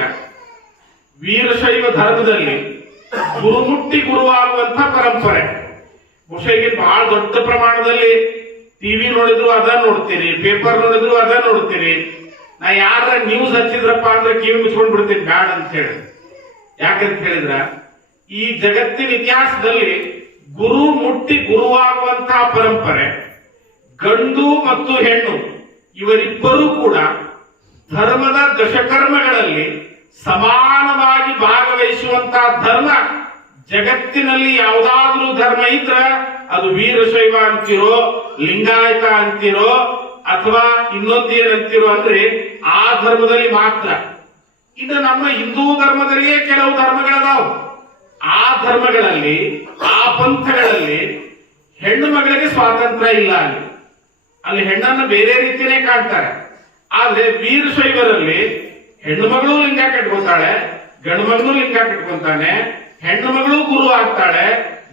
ವೀರಶೈವ ಧರ್ಮದಲ್ಲಿ ಗುರುಮುಟ್ಟಿ ಗುರುವಾಗುವಂತ ಪರಂಪರೆ. ಬಹುಶಃ ಈಗ ಬಹಳ ದೊಡ್ಡ ಪ್ರಮಾಣದಲ್ಲಿ ಟಿವಿ ನೋಡಿದ್ರು ಅದ ನೋಡ್ತೀರಿ, ಪೇಪರ್ ನೋಡಿದ್ರು ಅದ ನೋಡ್ತೀರಿ. ನಾ ಯಾರ ನ್ಯೂಸ್ ಹಚ್ಚಿದ್ರಪ್ಪ ಅಂದ್ರೆ ಕಿವಿ ಮುಚ್ಕೊಂಡ್ ಬಿಡ್ತೀನಿ ಬ್ಯಾಡ ಅಂತ ಹೇಳಿ. ಯಾಕಂತ ಹೇಳಿದ್ರ ಈ ಜಗತ್ತಿನ ಇತಿಹಾಸದಲ್ಲಿ ಗುರು ಮುಟ್ಟಿ ಗುರುವಾಗುವಂತಹ ಪರಂಪರೆ. ಗಂಡು ಮತ್ತು ಹೆಣ್ಣು ಇವರಿಬ್ಬರೂ ಕೂಡ ಧರ್ಮದ ದಶಕರ್ಮಗಳಲ್ಲಿ ಸಮಾನವಾಗಿ ಭಾಗವಹಿಸುವಂತಹ ಧರ್ಮ ಜಗತ್ತಿನಲ್ಲಿ ಯಾವುದಾದ್ರೂ ಧರ್ಮ ಇದ್ರ ಅದು ವೀರಶೈವ ಅಂತಿರೋ, ಲಿಂಗಾಯತ ಅಂತಿರೋ, ಅಥವಾ ಇನ್ನೊಂದೇನಂತಿರೋ ಅಂದ್ರೆ ಆ ಧರ್ಮದಲ್ಲಿ ಮಾತ್ರ. ಇನ್ನು ನಮ್ಮ ಹಿಂದೂ ಧರ್ಮದಲ್ಲಿಯೇ ಕೆಲವು ಧರ್ಮಗಳದಾವು. ಆ ಧರ್ಮಗಳಲ್ಲಿ, ಆ ಪಂಥಗಳಲ್ಲಿ ಹೆಣ್ಣು ಮಗಳಿಗೆ ಸ್ವಾತಂತ್ರ್ಯ ಇಲ್ಲ. ಅಲ್ಲಿ ಹೆಣ್ಣನ್ನು ಬೇರೆ ರೀತಿಯೇ ಕಾಣ್ತಾರೆ. ಆದ್ರೆ ವೀರಶೈವರಲ್ಲಿ ಹೆಣ್ಣು ಮಗಳು ಲಿಂಗ ಕಟ್ಕೊಂತಾಳೆ, ಗಂಡು ಮಗನು ಲಿಂಗ ಕಟ್ಕೊಂತಾನೆ. ಹೆಣ್ಣು ಮಗಳು ಗುರು ಆಗ್ತಾಳೆ,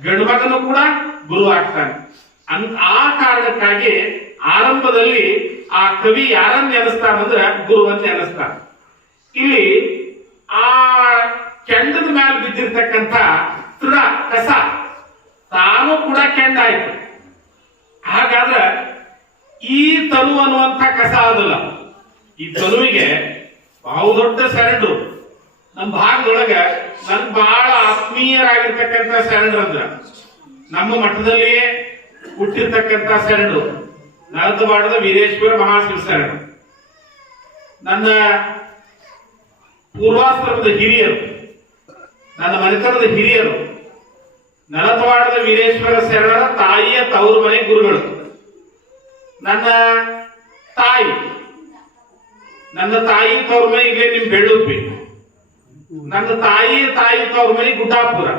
ಗಂಡು ಮಗನು ಕೂಡ ಗುರು ಆಗ್ತಾನೆ. ಆ ಕಾರಣಕ್ಕಾಗಿ ಆರಂಭದಲ್ಲಿ ಆ ಕವಿ ಯಾರನ್ನ ನೆನೆಸ್ತಾನಂದ್ರೆ ಗುರುವಂತ ನೆನೆಸ್ತಾನ. ಇಲ್ಲಿ ಆ ಕೆಂಡದ ಮೇಲೆ ಬಿದ್ದಿರ್ತಕ್ಕಂಥ ತೃಣ ಕಸ ತಾನು ಕೂಡ ಕೆಂಡಾಯ್ತು. ಹಾಗಾದ್ರೆ ಈ ತನು ಅನ್ನುವಂಥ ಕಸ ಅದಲ್ಲ. ಈ ತನುವಿಗೆ ಬಹು ದೊಡ್ಡ ಶರಣರು ನಮ್ಮ ಭಾಗದೊಳಗ ನನ್ ಬಹಳ ಆತ್ಮೀಯರಾಗಿರ್ತಕ್ಕಂಥ ಶರಣರು ಅಂದ್ರ ನಮ್ಮ ಮಠದಲ್ಲಿಯೇ ಹುಟ್ಟಿರ್ತಕ್ಕಂಥ ಶರಣರು ನರದವಾಡದ ವೀರೇಶ್ವರ ಮಹಾಶಿವ ಶರಣರು. ನನ್ನ ಪೂರ್ವಾಶ್ರಮದ ಹಿರಿಯರು, ನನ್ನ ಮನೆತನದ ಹಿರಿಯರು, ನರದವಾಡದ ವೀರೇಶ್ವರ ಶರಣರ ತಾಯಿಯ ತವರು ಮನೆ ಗುರುಗಳು. ನನ್ನ ತಾಯಿ ತವ್ರ ಮನೆ ಇಲ್ಲೇ ನಿಮ್ ಬೆಳ್ಳುಪ್ಪಿ. ನನ್ನ ತಾಯಿ ತವ್ರ ಮನೆ ಗುಡ್ಡಾಪುರ.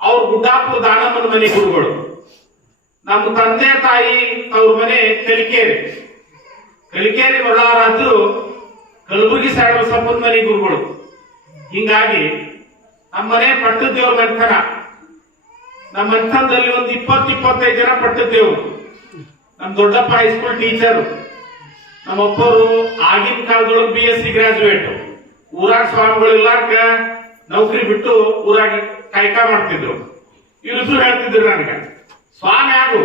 ಅವ್ರ ಗುಡ್ಡಾಪುರ ದಾನಮ್ಮನ ಮನೆ ಗುರುಗಳು. ನಮ್ಮ ತಂದೆ ತಾಯಿ ತವ್ರ ಮನೆ ಕಲಿಕೇರಿ ಬಳ್ಳಾರಾದ್ರು ಕಲಬುರಗಿ ಸಾಹೇಬಸಪ್ಪನ ಮನೆ ಗುರುಗಳು. ಹಿಂಗಾಗಿ ನಮ್ಮ ಮನೆ ಪಟ್ಟದ ದೇವ್ರ ಮಂಥನ. ನಮ್ಮ ಮಂಥನದಲ್ಲಿ ಒಂದು 20-25 ಜನ ಪಟ್ಟದ ದೇವ್ರು. ನಮ್ ದೊಡ್ಡಪ್ಪ ಹೈಸ್ಕೂಲ್ ಟೀಚರ್. ನಮ್ಮಪ್ಪರು ಆಗಿನ ಕಾಲದೊಳಗೆ BSc ಗ್ರಾಜುಯೇಟ್. ಊರಾಗ ಸ್ವಾಮಿಗಳು ಇಲ್ಲಾಕ ನೌಕರಿ ಬಿಟ್ಟು ಊರಾಗ ಕಾಯ್ಕ ಮಾಡ್ತಿದ್ರು. ಇವರಿಬ್ರು ಹೇಳ್ತಿದ್ರು ನನಗೆ, ಸ್ವಾಮಿ ಆಗು,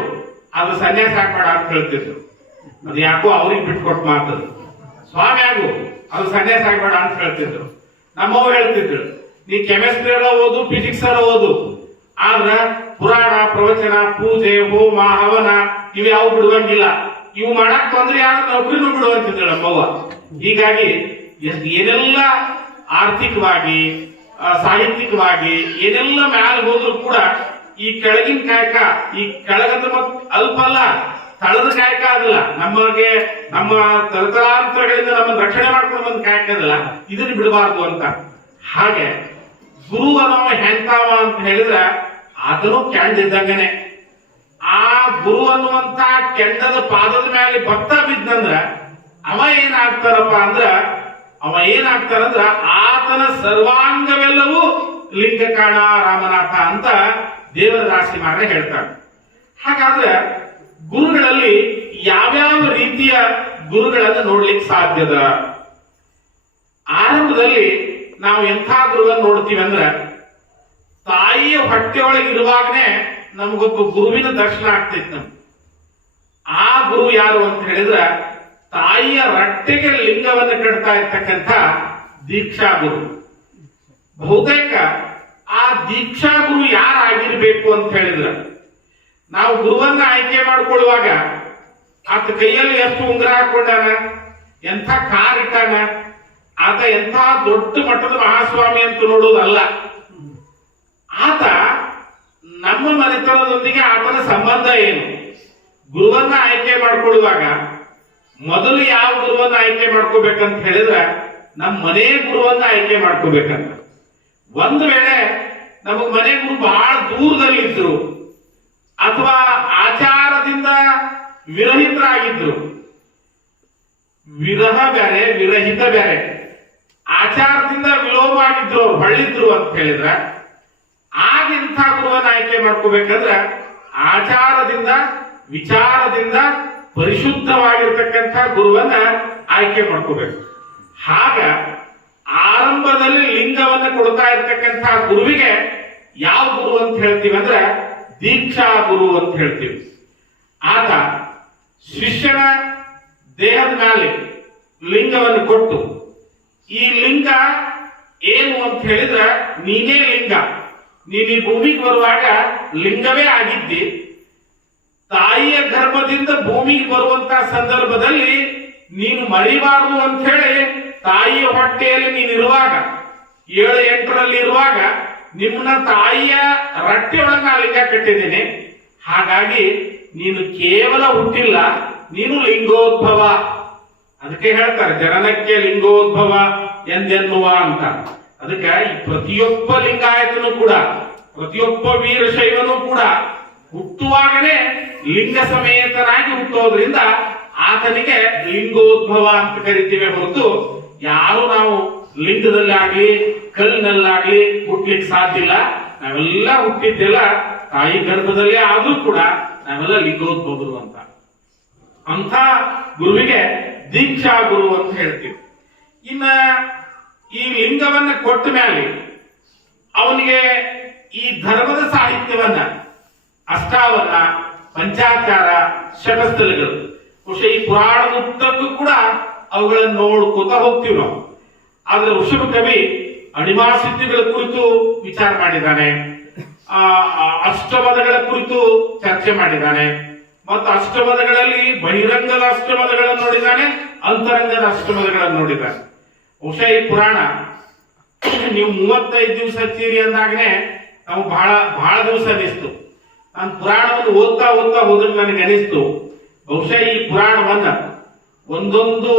ಅದು ಸನ್ಯಾಸ ಹಾಕ್ಬೇಡ ಅಂತ ಹೇಳ್ತಿದ್ರು. ಅದು ಯಾಕೋ ಅವ್ರಿಗೆ ಬಿಟ್ಕೊಟ್ಟು ಮಾತದು. ಸ್ವಾಮಿ ಆಗು, ಅದು ಸನ್ಯಾಸ ಹಾಕ್ಬೇಡ ಅಂತ ಹೇಳ್ತಿದ್ರು. ನಮ್ಮವ್ವ ಹೇಳ್ತಿದ್ರು, ನೀ ಕೆಮಿಸ್ಟ್ರಿ ಎಲ್ಲ ಓದು, ಫಿಸಿಕ್ಸ್ ಎಲ್ಲ ಓದು, ಆದ್ರ ಪುರಾಣ, ಪ್ರವಚನ, ಪೂಜೆ, ಹೋಮ, ಹವನ ಇವ್ಯಾವು ಬಿಡುವಂಗಿಲ್ಲ. ಇವು ಮಾಡಕ್ ತೊಂದ್ರೆ ಯಾರು ನೌಕರಿನೂ ಬಿಡುವಂತಿದ್ರು ನಮ್ಮವ್ವ. ಹೀಗಾಗಿ ಏನೆಲ್ಲ ಆರ್ಥಿಕವಾಗಿ, ಸಾಹಿತ್ಯಿಕವಾಗಿ ಏನೆಲ್ಲ ಮ್ಯಾಲ ಹೋದ್ರು ಕೂಡ ಈ ಕೆಳಗಿನ ಕಾಯಕ, ಈ ಕೆಳಗದ ಅಲ್ಪ ಅಲ್ಲ, ತಳದ ಕಾಯಕ ಅದಲ್ಲ. ನಮಗೆ ನಮ್ಮ ತರತರಾಂತರಗಳಿಂದ ನಮ್ಮನ್ನು ರಕ್ಷಣೆ ಮಾಡ್ಕೊಂಡು ಬಂದ ಕಾಯಕ ಅದಲ್ಲ, ಇದನ್ನ ಬಿಡಬಾರ್ದು ಅಂತ. ಹಾಗೆ ಗುರು ಅನ್ನೋ ಹೆಂತಾವ ಅಂತ ಹೇಳಿದ್ರೆ ಆತನು ಕೆಂಡಿದ್ದಂಗನೆ. ಆ ಗುರು ಅನ್ನುವಂತ ಕೆಂಡದ ಪಾದದ ಮೇಲೆ ಭಕ್ತ ಬಿದ್ದಂದ್ರ ಅವ ಏನಾಗ್ತಾರಪ್ಪ ಅಂದ್ರ ಆತನ ಸರ್ವಾಂಗವೆಲ್ಲವೂ ಲಿಂಗಕಾಣ ರಾಮನಾಥ ಅಂತ ದೇವರ ರಾಶಿ ಮಾರ ಹೇಳ್ತಾರೆ. ಹಾಗಾದ್ರೆ ಗುರುಗಳಲ್ಲಿ ಯಾವ್ಯಾವ ರೀತಿಯ ಗುರುಗಳನ್ನು ನೋಡ್ಲಿಕ್ಕೆ ಸಾಧ್ಯದ? ಆರಂಭದಲ್ಲಿ ನಾವು ಎಂಥ ಗುರುವನ್ನು ನೋಡ್ತೀವಿ ಅಂದ್ರೆ, ತಾಯಿಯ ಹೊಟ್ಟೆಯೊಳಗೆ ಇರುವಾಗನೇ ನಮಗೊಬ್ಬ ಗುರುವಿನ ದರ್ಶನ ಆಗ್ತೈತಿ. ನಮ್ಗೆ ಆ ಗುರು ಯಾರು ಅಂತ ಹೇಳಿದ್ರೆ, ತಾಯಿಯ ರಟ್ಟೆಗೆ ಲಿಂಗವನ್ನು ಕಟ್ತಾ ಇರ್ತಕ್ಕಂಥ ದೀಕ್ಷಾ ಗುರು. ಬಹುತೇಕ ಆ ದೀಕ್ಷಾ ಗುರು ಯಾರಾಗಿರ್ಬೇಕು ಅಂತ ಹೇಳಿದ್ರೆ, ನಾವು ಗುರುವನ್ನ ಆಯ್ಕೆ ಮಾಡ್ಕೊಳ್ಳುವಾಗ ಆತ ಕೈಯಲ್ಲಿ ಎಷ್ಟು ಉಂಗುರ ಹಾಕೊಂಡಾನ, ಎಂಥ ಕಾರ್ ಇಟ್ಟಾನ, ಆತ ಎಂಥ ದೊಡ್ಡ ಮಟ್ಟದ ಮಹಾಸ್ವಾಮಿ ಅಂತ ನೋಡೋದಲ್ಲ. ಆತ ನಮ್ಮ ಮನೆತನದೊಂದಿಗೆ ಆತನ ಸಂಬಂಧ ಏನು? ಗುರುವನ್ನ ಆಯ್ಕೆ ಮಾಡ್ಕೊಳ್ಳುವಾಗ ಮೊದಲು ಯಾವ ಗುರುವನ್ನ ಆಯ್ಕೆ ಮಾಡ್ಕೋಬೇಕಂತ ಹೇಳಿದ್ರೆ, ನಮ್ಮ ಮನೆ ಗುರುವನ್ನ ಆಯ್ಕೆ ಮಾಡ್ಕೋಬೇಕಂತ. ಒಂದು ವೇಳೆ ನಮಗ್ ಮನೆ ಗುರು ಬಹಳ ದೂರದಲ್ಲಿದ್ರು ಅಥವಾ ಆಚಾರದಿಂದ ವಿರಹಿತರಾಗಿದ್ರು, ವಿರಹ ಬೇರೆ ವಿರಹಿತ ಬೇರೆ, ಆಚಾರದಿಂದ ವಿಲೋಮವಾಗಿದ್ರು, ಅವ್ರು ಹೊಳ್ಳಿದ್ರು ಅಂತ ಹೇಳಿದ್ರೆ, ಆಗ ಇಂಥ ಗುರುವನ್ನ ಆಯ್ಕೆ ಮಾಡ್ಕೋಬೇಕಂದ್ರೆ ಆಚಾರದಿಂದ ವಿಚಾರದಿಂದ ಪರಿಶುದ್ಧವಾಗಿರ್ತಕ್ಕಂಥ ಗುರುವನ್ನ ಆಯ್ಕೆ ಮಾಡ್ಕೋಬೇಕು. ಆಗ ಆರಂಭದಲ್ಲಿ ಲಿಂಗವನ್ನ ಕೊಡ್ತಾ ಇರ್ತಕ್ಕಂಥ ಗುರುವಿಗೆ ಯಾವ ಗುರು ಅಂತ ಹೇಳ್ತೀವಿ ಅಂದ್ರೆ ದೀಕ್ಷಾ ಗುರು ಅಂತ ಹೇಳ್ತೀವಿ. ಆತ ಶಿಷ್ಯನ ದೇಹದ ಮೇಲೆ ಲಿಂಗವನ್ನು ಕೊಟ್ಟು, ಈ ಲಿಂಗ ಏನು ಅಂತ ಹೇಳಿದ್ರೆ ನೀನೇ ಲಿಂಗ, ನೀನು ಈ ಭೂಮಿಗೆ ಬರುವಾಗ ಲಿಂಗವೇ ಆಗಿದ್ದಿ. ತಾಯಿಯ ಗರ್ಭದಿಂದ ಭೂಮಿಗೆ ಬರುವಂತ ಸಂದರ್ಭದಲ್ಲಿ ನೀನು ಮರಿಬಾರದು ಅಂತ ಹೇಳಿ ತಾಯಿಯ ಹೊಟ್ಟೆಯಲ್ಲಿ ನೀನಿರುವಾಗ 7-8ರಲ್ಲಿ ಇರುವಾಗ ನಿಮ್ಮನ್ನ ತಾಯಿಯ ರಟ್ಟೆಯೊಳಗೆ ನಾ ಲಿಂಗ ಕಟ್ಟಿದ್ದೇನೆ. ಹಾಗಾಗಿ ನೀನು ಕೇವಲ ಹುಟ್ಟಿಲ್ಲ, ನೀನು ಲಿಂಗೋದ್ಭವ. ಅದಕ್ಕೆ ಹೇಳ್ತಾರೆ ಜನನಕ್ಕೆ ಲಿಂಗೋದ್ಭವ ಎಂದೆನ್ನುವ ಅಂತ. ಅದಕ್ಕೆ ಈ ಪ್ರತಿಯೊಬ್ಬ ಲಿಂಗಾಯತನು ಕೂಡ, ಪ್ರತಿಯೊಬ್ಬ ವೀರಶೈವನು ಕೂಡ ಹುಟ್ಟುವಾಗನೇ ಲಿಂಗ ಸಮೇತನಾಗಿ ಹುಟ್ಟೋದ್ರಿಂದ ಆತನಿಗೆ ಲಿಂಗೋದ್ಭವ ಅಂತ ಕರಿತೀವಿ ಹೊರತು, ಯಾರು ನಾವು ಲಿಂಗದಲ್ಲಾಗ್ಲಿ ಕಲ್ಲಿನಲ್ಲಾಗ್ಲಿ ಹುಟ್ಲಿಕ್ಕೆ ಸಾಧ್ಯ ಇಲ್ಲ. ನಾವೆಲ್ಲ ಹುಟ್ಟಿದ್ದೆಲ್ಲ ತಾಯಿ ಗರ್ಭದಲ್ಲೇ ಆದ್ರೂ ಕೂಡ ನಾವೆಲ್ಲ ಲಿಂಗೋದ್ಭವರು ಅಂತ. ಅಂತ ಗುರುವಿಗೆ ದೀಕ್ಷಾ ಗುರು ಅಂತ ಹೇಳ್ತೀವಿ. ಇನ್ನ ಈ ಲಿಂಗವನ್ನ ಕೊಟ್ಟ ಮೇಲೆ ಅವನಿಗೆ ಈ ಧರ್ಮದ ಸಾಹಿತ್ಯವನ್ನ, ಅಷ್ಟಾವನ್ನ, ಪಂಚಾಚಾರ, ಶತಸ್ಥಲಗಳು, ಬಹುಶಃ ಈ ಪುರಾಣದ ಉದ್ದಕ್ಕೂ ಕೂಡ ಅವುಗಳನ್ನು ನೋಡ್ಕೋತಾ ಹೋಗ್ತೀವಿ ನಾವು. ಆದ್ರೆ ಋಷಭ ಕವಿ ಅಣಿಮಾಸಿದ್ಧಿಗಳ ಕುರಿತು ವಿಚಾರ ಮಾಡಿದ್ದಾನೆ, ಅಷ್ಟಮದಗಳ ಕುರಿತು ಚರ್ಚೆ ಮಾಡಿದ್ದಾನೆ, ಮತ್ತು ಅಷ್ಟಮದಗಳಲ್ಲಿ ಬಹಿರಂಗದ ಅಷ್ಟಮದಗಳನ್ನು ನೋಡಿದ್ದಾನೆ, ಅಂತರಂಗದ ಅಷ್ಟಮದಗಳನ್ನು ನೋಡಿದ್ದಾನೆ. ಬಹುಶಃ ಈ ಪುರಾಣ ನೀವು 35 ದಿವಸ ಹಚ್ಚಿರಿ ಅಂದಾಗನೆ ನಾವು ಬಹಳ ದಿವಸ ಅನಿಸ್ತು. ನಾನು ಪುರಾಣವನ್ನು ಓದ್ತಾ ಹೋದ್ರೆ ನನಗೆ ಅನಿಸ್ತು, ಬಹುಶಃ ಈ ಪುರಾಣವನ್ನ ಒಂದೊಂದು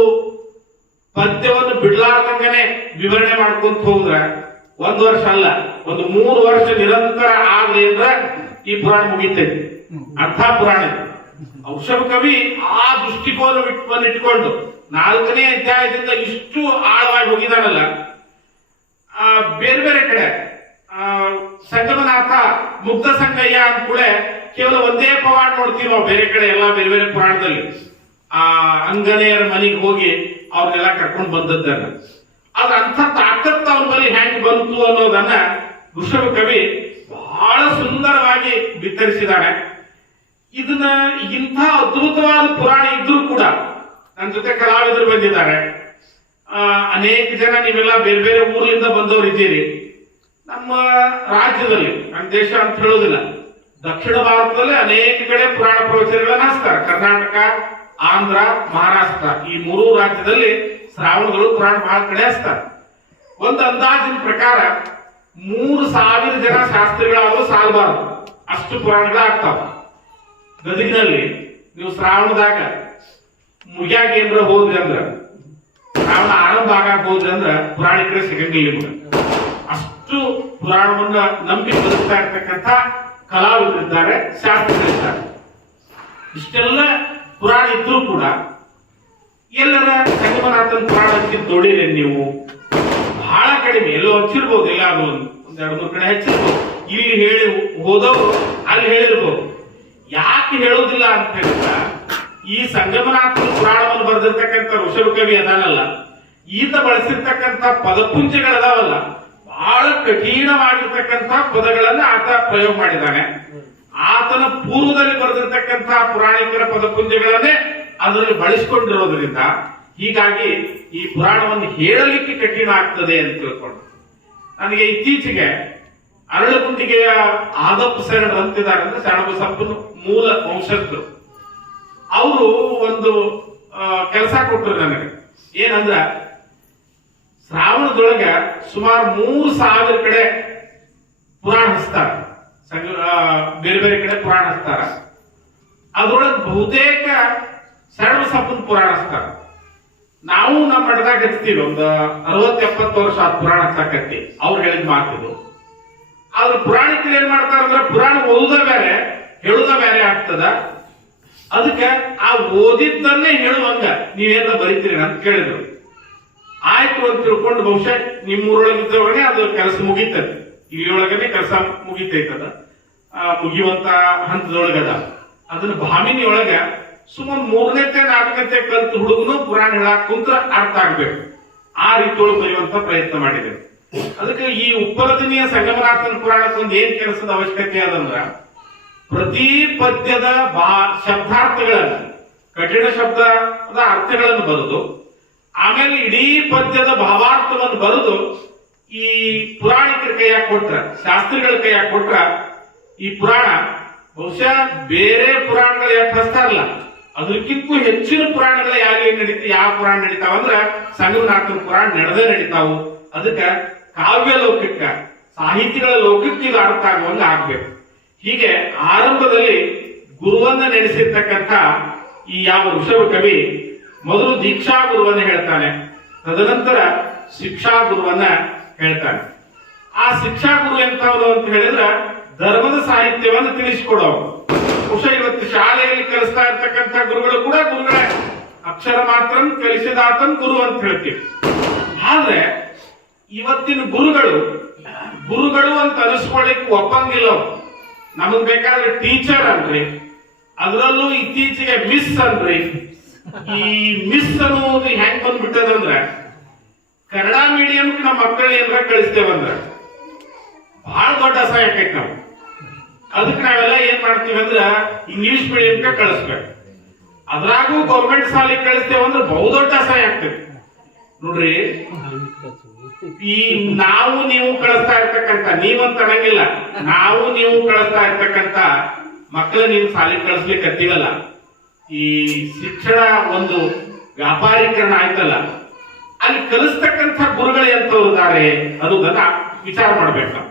ಪದ್ಯವನ್ನು ಬಿಡ್ಲಾರ್ದಂಗನೆ ವಿವರಣೆ ಮಾಡ್ಕೊಂತ ಹೋದ್ರೆ 1 ವರ್ಷ ಅಲ್ಲ, ಒಂದು 3 ವರ್ಷ ನಿರಂತರ ಆಗ್ಲಿ ಅಂದ್ರೆ ಈ ಪುರಾಣ ಮುಗಿತೈತಿ. ಅಂಥ ಪುರಾಣ. ಔಷಧ ಕವಿ ಆ ದೃಷ್ಟಿಕೋನ ಇಟ್ಕೊಂಡು 4ನೇ ಅಧ್ಯಾಯದಿಂದ ಇಷ್ಟು ಆಳವಾಗಿ ಹೋಗಿದಾನಲ್ಲ. ಬೇರೆ ಬೇರೆ ಕಡೆ ಸಂಗಮನಾಥ, ಮುಗ್ಧ ಸಂಗಯ್ಯ ಅಂತ ಕೂಡ ಕೇವಲ ಒಂದೇ ಪವಾಡ ನೋಡ್ತೀವಿ ನಾವು. ಬೇರೆ ಕಡೆ ಎಲ್ಲ ಬೇರೆ ಬೇರೆ ಪುರಾಣದಲ್ಲಿ ಅಂಗನೆಯರ ಮನೆಗೆ ಹೋಗಿ ಅವ್ರನ್ನೆಲ್ಲ ಕರ್ಕೊಂಡು ಬಂದದ್ದನ್ನ, ಆದ್ರೆ ಅಂಥ ತಾಕತ್ತು ಅವನ ಬಳಿ ಹೆಂಗ್ ಬಂತು ಅನ್ನೋದನ್ನ ಋಷಭ ಕವಿ ಬಹಳ ಸುಂದರವಾಗಿ ಬಿತ್ತರಿಸಿದ್ದಾನೆ. ಇದನ್ನ ಇಂಥ ಅದ್ಭುತವಾದ ಪುರಾಣ ಇದ್ರೂ ಕೂಡ ನನ್ನ ಜೊತೆ ಕಲಾವಿದರು ಬಂದಿದ್ದಾರೆ. ಅನೇಕ ಜನ ನೀವೆಲ್ಲ ಬೇರೆ ಬೇರೆ ಊರಿನಿಂದ ಬಂದವರು ಇದ್ದೀರಿ. ನಮ್ಮ ರಾಜ್ಯದಲ್ಲಿ, ನನ್ನ ದೇಶ ಅಂತ ಹೇಳೋದಿಲ್ಲ, ದಕ್ಷಿಣ ಭಾರತದಲ್ಲಿ ಅನೇಕ ಕಡೆ ಪುರಾಣ ಪ್ರವಚನಗಳನ್ನ ಹಚ್ತಾರೆ. ಕರ್ನಾಟಕ, ಆಂಧ್ರ, ಮಹಾರಾಷ್ಟ್ರ ಈ 3 ರಾಜ್ಯದಲ್ಲಿ ಶ್ರಾವಣಗಳು ಪುರಾಣ ಬಹಳ ಕಡೆ ಹಚ್ತಾರೆ. ಒಂದು ಅಂದಾಜಿನ ಪ್ರಕಾರ 3000 ಜನ ಶಾಸ್ತ್ರಿಗಳಾದ್ರೂ ಸಾಲಬಾರದು, ಅಷ್ಟು ಪುರಾಣಗಳಾಗ್ತಾವ. ಗದಗಿನಲ್ಲಿ ನೀವು ಶ್ರಾವಣದಾಗ ಮುಗ್ಯಾಗ ಏನ್ರ ಹೋದ್ರಿ ಅಂದ್ರ, ಶ್ರಾವಣ ಆರಂಭ ಆಗಾಕ ಹೋದ್ರಿ ಅಂದ್ರ ಪುರಾಣಿಕರೇ ಸಿಗಂಗಿಲ್ಲ ನಿಮ್ಗೆ. ಅಷ್ಟು ಪುರಾಣವನ್ನ ನಂಬಿ ಬದುಕ್ತಾ ಇರ್ತಕ್ಕಂಥ ಕಲಾವಿದರಿದ್ದಾರೆ, ಶಾಸ್ತ್ರಿಗಳಿದ್ದಾರೆ. ಇಷ್ಟೆಲ್ಲ ಪುರಾಣ ಇದ್ರೂ ಕೂಡ ಎಲ್ಲರ ಸಂಗಮನಾಥನ್ ಪುರಾಣ ಹಚ್ಚಿದ್ ನೋಡಿರಿ ನೀವು? ಬಹಳ ಕಡಿಮೆ, ಎಲ್ಲೋ ಹಚ್ಚಿರ್ಬೋದು, ಎಲ್ಲಾದ್ರೂ ಒಂದ್ 2-3 ಕಡೆ ಹಚ್ಚಿರ್ಬೋದು. ಇಲ್ಲಿ ಹೇಳಿ ಹೋದವರು ಅಲ್ಲಿ ಹೇಳಿರ್ಬೋದು. ಯಾಕೆ ಹೇಳುವುದಿಲ್ಲ ಅಂತ ಹೇಳಿದ್ರ ಈ ಸಂಗಮನಾಥನ ಪುರಾಣವನ್ನು ಬರೆದಿರ್ತಕ್ಕಂಥ ಋಷಭ ಕವಿ ಅದಾನಲ್ಲ, ಈತ ಬಳಸಿರ್ತಕ್ಕಂಥ ಪದಪುಂಜಗಳದಾವಲ್ಲ, ಬಹಳ ಕಠಿಣವಾಗಿರ್ತಕ್ಕಂಥ ಪದಗಳನ್ನ ಆತ ಪ್ರಯೋಗ ಮಾಡಿದ್ದಾನೆ. ಆತನ ಪೂರ್ವದಲ್ಲಿ ಬರೆದಿರ್ತಕ್ಕಂಥ ಪುರಾಣಿಕರ ಪದಪುಂಜಗಳನ್ನೇ ಅದರಲ್ಲಿ ಬಳಸಿಕೊಂಡಿರೋದ್ರಿಂದ ಹೀಗಾಗಿ ಈ ಪುರಾಣವನ್ನು ಹೇಳಲಿಕ್ಕೆ ಕಠಿಣ ಆಗ್ತದೆ ಅಂತ ತಿಳ್ಕೊಂಡು ನನಗೆ ಇತ್ತೀಚೆಗೆ ಅರಳಗುಂದಿಗೆಯ ಆದಪ್ಪ ಶರಣರು ಅಂತಿದ್ದಾರೆ, ಅಂದ್ರೆ ಶರಣಬಸಪ್ಪನ ಮೂಲ ವಂಶಸ್ಥರು. ಅವರು ಒಂದು ಕೆಲಸ ಕೊಟ್ಟರು ನನಗೆ. ಏನಂದ್ರ ಶ್ರಾವಣದೊಳಗ ಸುಮಾರು 3,000 ಕಡೆ ಪುರಾಣ ಹಚ್ತಾರ, ಬೇರೆ ಬೇರೆ ಕಡೆ ಪುರಾಣ ಹಚ್ತಾರ. ಅದ್ರೊಳಗೆ ಬಹುತೇಕ ಶರಣಬಸಪ್ಪನ ಪುರಾಣ ಹಚ್ತಾರ. ನಾವು ನಮ್ಮ ಮಠದಾಗ ಹಚ್ತೀವಿ, ಒಂದು 60-70 ವರ್ಷ ಆ ಪುರಾಣ ಹಚ್ಚಾಕತ್ತಿ. ಅವ್ರು ಹೇಳಿದ ಮಾತಿದು. ಆದ್ರೆ ಪುರಾಣಿಕರು ಏನ್ ಮಾಡ್ತಾರ ಅಂದ್ರೆ ಪುರಾಣ ಓದುದ ಬೇರೆ ಹೇಳುದ ಬೇರೆ ಆಗ್ತದ. ಅದಕ್ಕೆ ಆ ಓದಿದ್ದನ್ನೇ ಹೇಳುವಂಗ ನೀವೇನ ಬರೀತೀರಿ ಅಂತ ಕೇಳಿದ್ರು. ಆಯ್ತು ಅಂತ ತಿಳ್ಕೊಂಡು ಬಹುಶಃ ನಿಮ್ಮೂರೊಳಗಿದ್ದೊಳಗೆ ಅದು ಕೆಲಸ ಮುಗಿತದೆ, ಇಲ್ಲಿಯೊಳಗನೆ ಕೆಲಸ ಮುಗಿತೈತದ, ಮುಗಿಯುವಂತ ಹಂತದೊಳಗದ. ಅದನ್ನ ಭಾಮಿನಿ ಒಳಗ ಸುಮಾರು 3ನೇ-4ನೇ ಕಲ್ತು ಹುಡುಗನು ಪುರಾಣ ಹೇಳಕ್ ಕುಂತ್ರ ಅರ್ಥ ಆಗ್ಬೇಕು, ಆ ರೀತಿಯೊಳಗೆ ಬರೆಯುವಂತ ಪ್ರಯತ್ನ ಮಾಡಿದೆ. ಅದಕ್ಕೆ ಈ ಉಪ್ಪರದನಿಯ ಸಂಗಮನಾಥನ ಪುರಾಣಕ್ಕೊಂದು ಏನ್ ಕೆಲಸದ ಅವಶ್ಯಕತೆ ಅದಂದ್ರ ಪ್ರತಿ ಪದ್ಯದ ಶಬ್ದಾರ್ಥಗಳನ್ನ, ಕಠಿಣ ಶಬ್ದದ ಅರ್ಥಗಳನ್ನು ಬರೆದು ಆಮೇಲೆ ಇಡೀ ಪದ್ಯದ ಭಾವಾರ್ಥವನ್ನು ಬರೆದು ಈ ಪುರಾಣಿಕರ ಕೈಯಾಗ ಕೊಟ್ರ, ಶಾಸ್ತ್ರಿಗಳ ಕೈಯಾಗ ಕೊಟ್ರ ಈ ಪುರಾಣ ಬಹುಶಃ ಬೇರೆ ಪುರಾಣಗಳು ಯಾಕೆ ಹಚ್ತಾರಲ್ಲ ಅದಕ್ಕಿಂತ ಹೆಚ್ಚಿನ ಪುರಾಣಗಳ ಯಾವ ಪುರಾಣ ನಡೀತಾವ ಅಂದ್ರ ಸಂಗಮನಾಥನ ಪುರಾಣ ನಡೆದೇ ನಡೀತಾವು. ಅದಕ್ಕೆ ಕಾವ್ಯ ಲೋಕಕ್ಕ, ಸಾಹಿತಿಗಳ ಲೋಕಕ್ಕೆ ಇದು ಅರ್ಥ ಆಗುವಂಗ ಆಗ್ಬೇಕು. ಹೀಗೆ ಆರಂಭದಲ್ಲಿ ಗುರುವನ್ನ ನೆನೆಸಿರ್ತಕ್ಕಂಥ ಈ ಯಾವ ಋಷಭ ಕವಿ ಮೊದಲು ದೀಕ್ಷಾ ಗುರುವನ್ನ ಹೇಳ್ತಾನೆ, ತದನಂತರ ಶಿಕ್ಷಾ ಗುರುವನ್ನ ಹೇಳ್ತಾನೆ. ಆ ಶಿಕ್ಷಾ ಗುರು ಎಂತವನು ಅಂತ ಹೇಳಿದ್ರ ಧರ್ಮದ ಸಾಹಿತ್ಯವನ್ನು ತಿಳಿಸಿಕೊಡೋರು. ಬಹುಶಃ ಇವತ್ತು ಶಾಲೆಯಲ್ಲಿ ಕಲಿಸ್ತಾ ಇರ್ತಕ್ಕಂಥ ಗುರುಗಳು ಕೂಡ ಗುರುಗಳೇ, ಅಕ್ಷರ ಮಾತ್ರ ಕಲಿಸಿದಾತನ್ ಗುರು ಅಂತ ಹೇಳ್ತೀವಿ. ಆದ್ರೆ ಇವತ್ತಿನ ಗುರುಗಳು ಅಂತ ಅನಿಸ್ಕೊಳ್ಳಿಕ್ ಒಪ್ಪಂಗಿಲ್ಲ. ನಮಗ್ ಬೇಕಾದ್ರೆ ಟೀಚರ್ ಅನ್ರಿ, ಅದರಲ್ಲೂ ಇತ್ತೀಚೆಗೆ ಮಿಸ್ ಅನ್ರಿ. ಈ ಮಿಸ್ ಅನ್ನೋದು ಹೆಂಗ್ ಬಂದ್ಬಿಟ್ಟದಂದ್ರ ಕನ್ನಡ ಮೀಡಿಯಂ ನಮ್ಮ ಮಕ್ಕಳು ಏನಾರ ಕಳಿಸ್ತೇವಂದ್ರ ಬಹಳ ದೊಡ್ಡ ಅಸಹ್ಯ ಆಕೈತಿ ನಾವು. ಅದಕ್ಕೆ ನಾವೆಲ್ಲ ಏನ್ ಮಾಡ್ತೀವಿ ಅಂದ್ರ ಇಂಗ್ಲಿಷ್ ಮೀಡಿಯಂಗೆ ಕಳಿಸ್ಬೇಕು. ಅದ್ರಾಗೂ ಗೌರ್ಮೆಂಟ್ ಶಾಲೆಗೆ ಕಳಿಸ್ತೇವಂದ್ರ ಬಹುದೊಡ್ಡ ಅಸಹ್ಯ ಆಗ್ತೈತಿ ನೋಡ್ರಿ. ಈ ನಾವು ನೀವು ಕಳಿಸ್ತಾ ಇರ್ತಕ್ಕಂಥ, ನೀವಂತ ಅನ್ನಂಗಿಲ್ಲ, ನಾವು ನೀವು ಕಳಿಸ್ತಾ ಇರ್ತಕ್ಕಂಥ ಮಕ್ಕಳು ನೀವು ಶಾಲೆಗೆ ಕಳಿಸ್ಲಿಕ್ಕೆ ಹತ್ತೀವಲ್ಲ, ಈ ಶಿಕ್ಷಣ ಒಂದು ವ್ಯಾಪಾರೀಕರಣ ಆಯ್ತಲ್ಲ, ಅಲ್ಲಿ ಕಲಿಸ್ತಕ್ಕಂಥ ಗುರುಗಳು ಎಂತವ್ರು ಇದ್ದಾರೆ ಅನ್ನೋದನ್ನ ವಿಚಾರ ಮಾಡ್ಬೇಕು ನಾವು.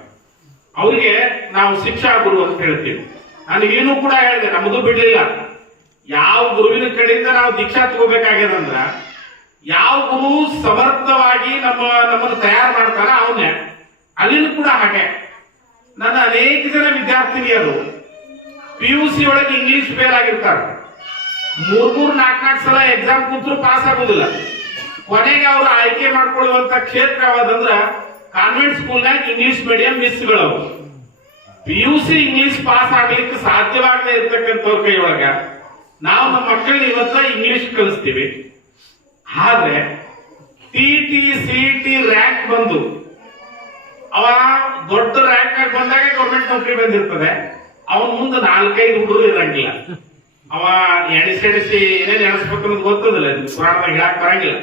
ಅವ್ರಿಗೆ ನಾವು ಶಿಕ್ಷಾ ಗುರು ಅಂತ ಹೇಳ್ತೀವಿ. ನಾನು ಇನ್ನೂ ಕೂಡ ಹೇಳಿದೆ, ನಮ್ಮದು ಬಿಡ್ಲಿಲ್ಲ. ಯಾವ ಗುರುವಿನ ಕಡೆಯಿಂದ ನಾವು ದೀಕ್ಷಾ ತಗೋಬೇಕಾಗ್ಯದಂದ್ರ ಯಾವ ಗುರು ಸಮರ್ಥವಾಗಿ ನಮ್ಮನ್ನು ತಯಾರು ಮಾಡ್ತಾರ ಅವನ್ನೇ. ಅಲ್ಲಿನೂ ಕೂಡ ಹಾಗೆ ನನ್ನ ಅನೇಕ ಜನ ವಿದ್ಯಾರ್ಥಿನಿಯರು PUC ಒಳಗೆ ಇಂಗ್ಲಿಷ್ ಫೇಲ್ ಆಗಿರ್ತಾರೆ. 3-4 ಸಲ ಎಕ್ಸಾಮ್ ಕೂತ್ರು ಪಾಸ್ ಆಗುದಿಲ್ಲ. ಕೊನೆಗೆ ಅವರು ಆಯ್ಕೆ ಮಾಡ್ಕೊಳ್ಳುವಂತ ಕ್ಷೇತ್ರ ಯಾವ್ದಂದ್ರ ಕಾನ್ವೆಂಟ್ ಸ್ಕೂಲ್ನಾಗ ಇಂಗ್ಲಿಷ್ ಮೀಡಿಯಂ ಮಿಸ್ಗಳವು. PUC ಇಂಗ್ಲಿಷ್ ಪಾಸ್ ಆಗ್ಲಿಕ್ಕೆ ಸಾಧ್ಯವಾಗದೇ ಇರ್ತಕ್ಕಂಥವ್ರ ಕೈಯೊಳಗ ನಾವು ನಮ್ಮ ಮಕ್ಕಳನ್ನ ಇವತ್ತ ಇಂಗ್ಲಿಷ್ ಕಲಿಸ್ತೀವಿ. ಆದ್ರೆ TT CET ರ್ಯಾಂಕ್ ಬಂದು ಅವ ದೊಡ್ಡ ರ್ಯಾಂಕ್ ಆಗಿ ಬಂದಾಗ ಗೌರ್ಮೆಂಟ್ ನೌಕರಿ ಬಂದಿರ್ತದೆ. ಅವನ್ ಮುಂದೆ 4-5 ಹುಡುಗರು ಇರಂಗಿಲ್ಲ. ಅವ ಎಣಿಸಿ ಏನೇನ್ ಎಣಿಸ್ಬೇಕು ಅನ್ನೋದು ಗೊತ್ತದಿಲ್ಲ, ಪುರಾಣದಾಗ ಹೇಳಕ್ ಬರಂಗಿಲ್ಲ.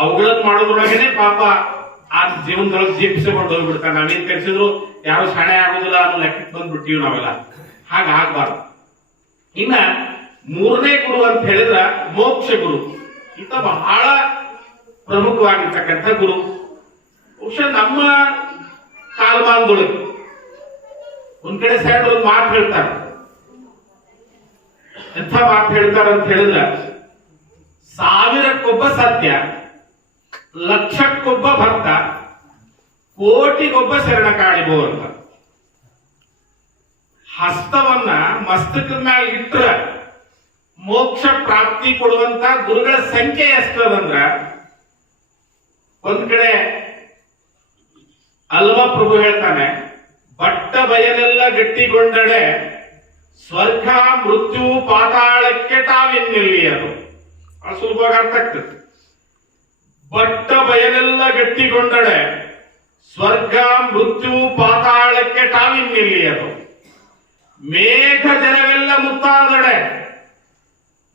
ಅವುಗಳನ್ನ ಮಾಡೋದ್ರೊಳಗೇನೆ ಪಾಪ ಆ ಜೀವನದೊಳಗೆ ಜೀಪಿಸಿಕೊಂಡು ಹೋಗ್ಬಿಡ್ತಾನೆ. ನಾವೇನ್ ಕಲಿಸಿದ್ರು ಯಾರು ಶಾಣೆ ಆಗುದಿಲ್ಲ ಅನ್ನೋ ಲೆಕ್ಕಕ್ಕೆ ಬಂದ್ಬಿಟ್ಟಿವಿ ನಾವೆಲ್ಲ. ಹಾಗ ಆಗ್ಬಾರ್ದು. ಇನ್ನ 3ನೇ ಗುರು ಅಂತ ಹೇಳಿದ್ರ ಮೋಕ್ಷ ಗುರು. ಈತ ಬಹಳ ಪ್ರಮುಖವಾಗಿರ್ತಕ್ಕಂಥ ಗುರು. ಬಹುಶಃ ನಮ್ಮ ಕಾಲಮಾನದೊಳಗೆ ಒಂದ್ ಕಡೆ ಸೈಡ್ ಒಂದು ಮಾತು ಹೇಳ್ತಾರೆ. ಎಂಥ ಮಾತು ಹೇಳ್ತಾರೆ ಅಂತ ಹೇಳಿದ್ರ 1000ಕ್ಕೊಬ್ಬ ಸತ್ಯ, 1,00,000ಕ್ಕೊಬ್ಬ ಭಕ್ತ, ಕೋಟಿಗೊಬ್ಬ ಶರಣ ಕಾಣಿಬೋ ಅಂತ. ಹಸ್ತವನ್ನ ಮಸ್ತಕದ ಮ್ಯಾಲ ಇಟ್ರ ಮೋಕ್ಷ ಪ್ರಾಪ್ತಿ ಕೊಡುವಂತ ಗುರುಗಳ ಸಂಖ್ಯೆ ಎಷ್ಟದಂದ್ರ ಒಂದ್ ಕಡೆ ಅಲ್ವಾ ಪ್ರಭು ಹೇಳ್ತಾನೆ, ಬಟ್ಟ ಬಯಲೆಲ್ಲ ಗಟ್ಟಿಗೊಂಡಡೆ ಸ್ವರ್ಗ ಮೃತ್ಯು ಪಾತಾಳಕ್ಕೆ ತಾವಿನ್ನಿಲ್ಲಿಯದು. ಅದು ಸುಲಭವಾಗಿ ಅರ್ಥ ಆಗ್ತದೆ. ಬಟ್ಟ ಬಯಲೆಲ್ಲ ಗಟ್ಟಿಗೊಂಡಳೆ, ಸ್ವರ್ಗ ಮೃತ್ಯು ಪಾತಾಳಕ್ಕೆ ತಾವಿನ್ನಿಲ್ಲಿಯದು. ಮೇಘ ಜಲವೆಲ್ಲ ಮುತ್ತಾದಡೆ,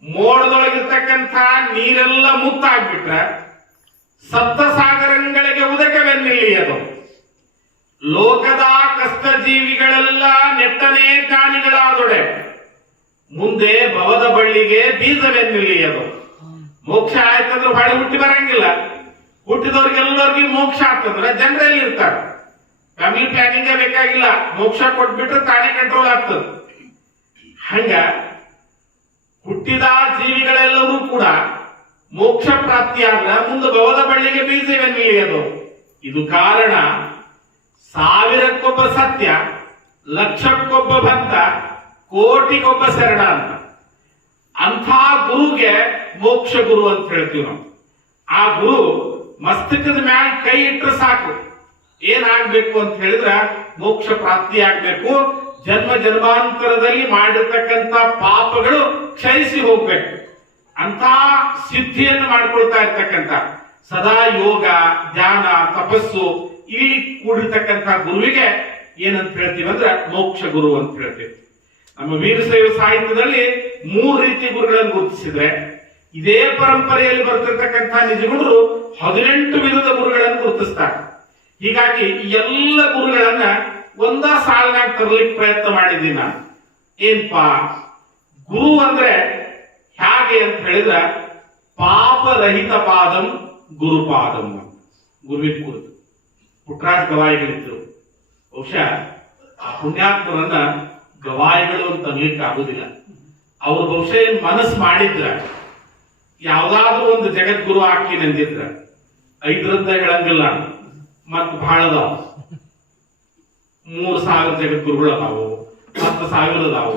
ಮೋಡದೊಳಗಿರ್ತಕ್ಕಂಥ ನೀರೆಲ್ಲ ಮುತ್ತಾಗ್ಬಿಟ್ರೆ ಸಪ್ತ ಸಾಗರಗಳಿಗೆ ಉದಕವೆನ್ನಿಲ್ಲಿಯದು. ಲೋಕದ ಕಷ್ಟ ಜೀವಿಗಳೆಲ್ಲ ನೆಟ್ಟನೇ ಜ್ಞಾನಿಗಳಾದೊಡೆ, ಮುಂದೆ ಭವದ ಬಳ್ಳಿಗೆ ಬೀಜವೆನ್ನಿಲ್ಲಿಯದು. ಮೋಕ್ಷ ಆಯ್ತಂದ್ರೆ ಹೊಳೆ ಹುಟ್ಟಿ ಬರಂಗಿಲ್ಲ. ಹುಟ್ಟಿದವ್ರಿಗೆಲ್ಲರಿಗೂ ಮೋಕ್ಷ ಆಗ್ತಂದ್ರೆ ಜನರಲ್ಲಿ ಇರ್ತಾರೆ. ಫ್ಯಾಮಿಲಿ ಪ್ಲಾನಿಂಗ್ ಬೇಕಾಗಿಲ್ಲ, ಮೋಕ್ಷ ಕೊಟ್ಬಿಟ್ರೆ ತಾನೇ ಕಂಟ್ರೋಲ್ ಆಗ್ತದೆ. ಹಂಗ ಹುಟ್ಟಿದ ಜೀವಿಗಳೆಲ್ಲರೂ ಕೂಡ ಮೋಕ್ಷ ಪ್ರಾಪ್ತಿಯಾದ್ರ ಮುಂದೆ ಭವದ ಬಳ್ಳಿಗೆ ಬೀಜವೆನ್ನಿಲ್ಲಿಯದು. ಇದು ಕಾರಣ, ಸಾವಿರಕ್ಕೊಬ್ಬ ಸತ್ಯ, ಲಕ್ಷಕ್ಕೊಬ್ಬ ಭಕ್ತ, ಕೋಟಿಗೊಬ್ಬ ಶರಣ ಅಂತ. ಅಂಥ ಗುರುಗೆ ಮೋಕ್ಷ ಗುರು ಅಂತ ಹೇಳ್ತೀವಿ ನಾವು. ಆ ಗುರು ಮಸ್ತಕದ ಮ್ಯಾಲ ಕೈ ಇಟ್ಟರೆ ಸಾಕು, ಏನಾಗ್ಬೇಕು ಅಂತ ಹೇಳಿದ್ರ ಮೋಕ್ಷ ಪ್ರಾಪ್ತಿ ಆಗ್ಬೇಕು. ಜನ್ಮ ಜನ್ಮಾಂತರದಲ್ಲಿ ಮಾಡಿರ್ತಕ್ಕಂಥ ಪಾಪಗಳು ಕ್ಷಯಿಸಿ ಹೋಗ್ಬೇಕು. ಅಂತ ಸಿದ್ಧಿಯನ್ನು ಮಾಡ್ಕೊಳ್ತಾ ಇರ್ತಕ್ಕಂಥ ಸದಾ ಯೋಗ ಧ್ಯಾನ ತಪಸ್ಸು ಇಲ್ಲಿ ಕೂಡಿರ್ತಕ್ಕಂಥ ಗುರುವಿಗೆ ಏನಂತ ಹೇಳ್ತೀವಿ ಅಂದ್ರೆ ಮೋಕ್ಷ ಗುರು ಅಂತ ಹೇಳ್ತೀವಿ. ನಮ್ಮ ವೀರಶೈವ ಸಾಹಿತ್ಯದಲ್ಲಿ 3 ರೀತಿ ಗುರುಗಳನ್ನು ಗುರುತಿಸಿದ್ರೆ, ಇದೇ ಪರಂಪರೆಯಲ್ಲಿ ಬರ್ತಿರ್ತಕ್ಕಂಥ ನಿಜಗುಣರು 18 ವಿಧದ ಗುರುಗಳನ್ನು ಗುರುತಿಸ್ತಾರೆ. ಹೀಗಾಗಿ ಎಲ್ಲ ಗುರುಗಳನ್ನ ಒಂದ ಸಾಲಿನಾಗ ತರಲಿಕ್ಕೆ ಪ್ರಯತ್ನ ಮಾಡಿದ್ದೀನಿ ನಾನು. ಏನ್ಪಾ ಗುರು ಅಂದ್ರೆ ಹೇಗೆ ಅಂತ ಹೇಳಿದ್ರ, ಪಾಪರಹಿತ ಪಾದಂ ಗುರುಪಾದಂ. ಗುರುವಿನ ಕುರಿತು ಪುಟ್ಟರಾಜ್ ಗವಾಯಿಗಳಿದ್ರು. ಬಹುಶಃ ಆ ಪುಣ್ಯಾತ್ಮರನ್ನ ಗವಾಯಿಗಳು ಅಂತ ಅನ್ಲಿಕ್ಕೆ ಆಗುದಿಲ್ಲ. ಅವ್ರು ಬಹುಶಃ ಏನ್ ಮನಸ್ಸು ಮಾಡಿದ್ರ ಯಾವ್ದಾದ್ರು ಒಂದು ಜಗದ್ಗುರು ಹಾಕಿ ನಂದಿದ್ರ 5 ಹೇಳಂಗಿಲ್ಲ, ಮತ್ ಬಹಳ ಅದಾವ. 3000 ಜಗದ್ಗುರುಗಳು ಅದಾವು, 10,000 ಅದಾವು.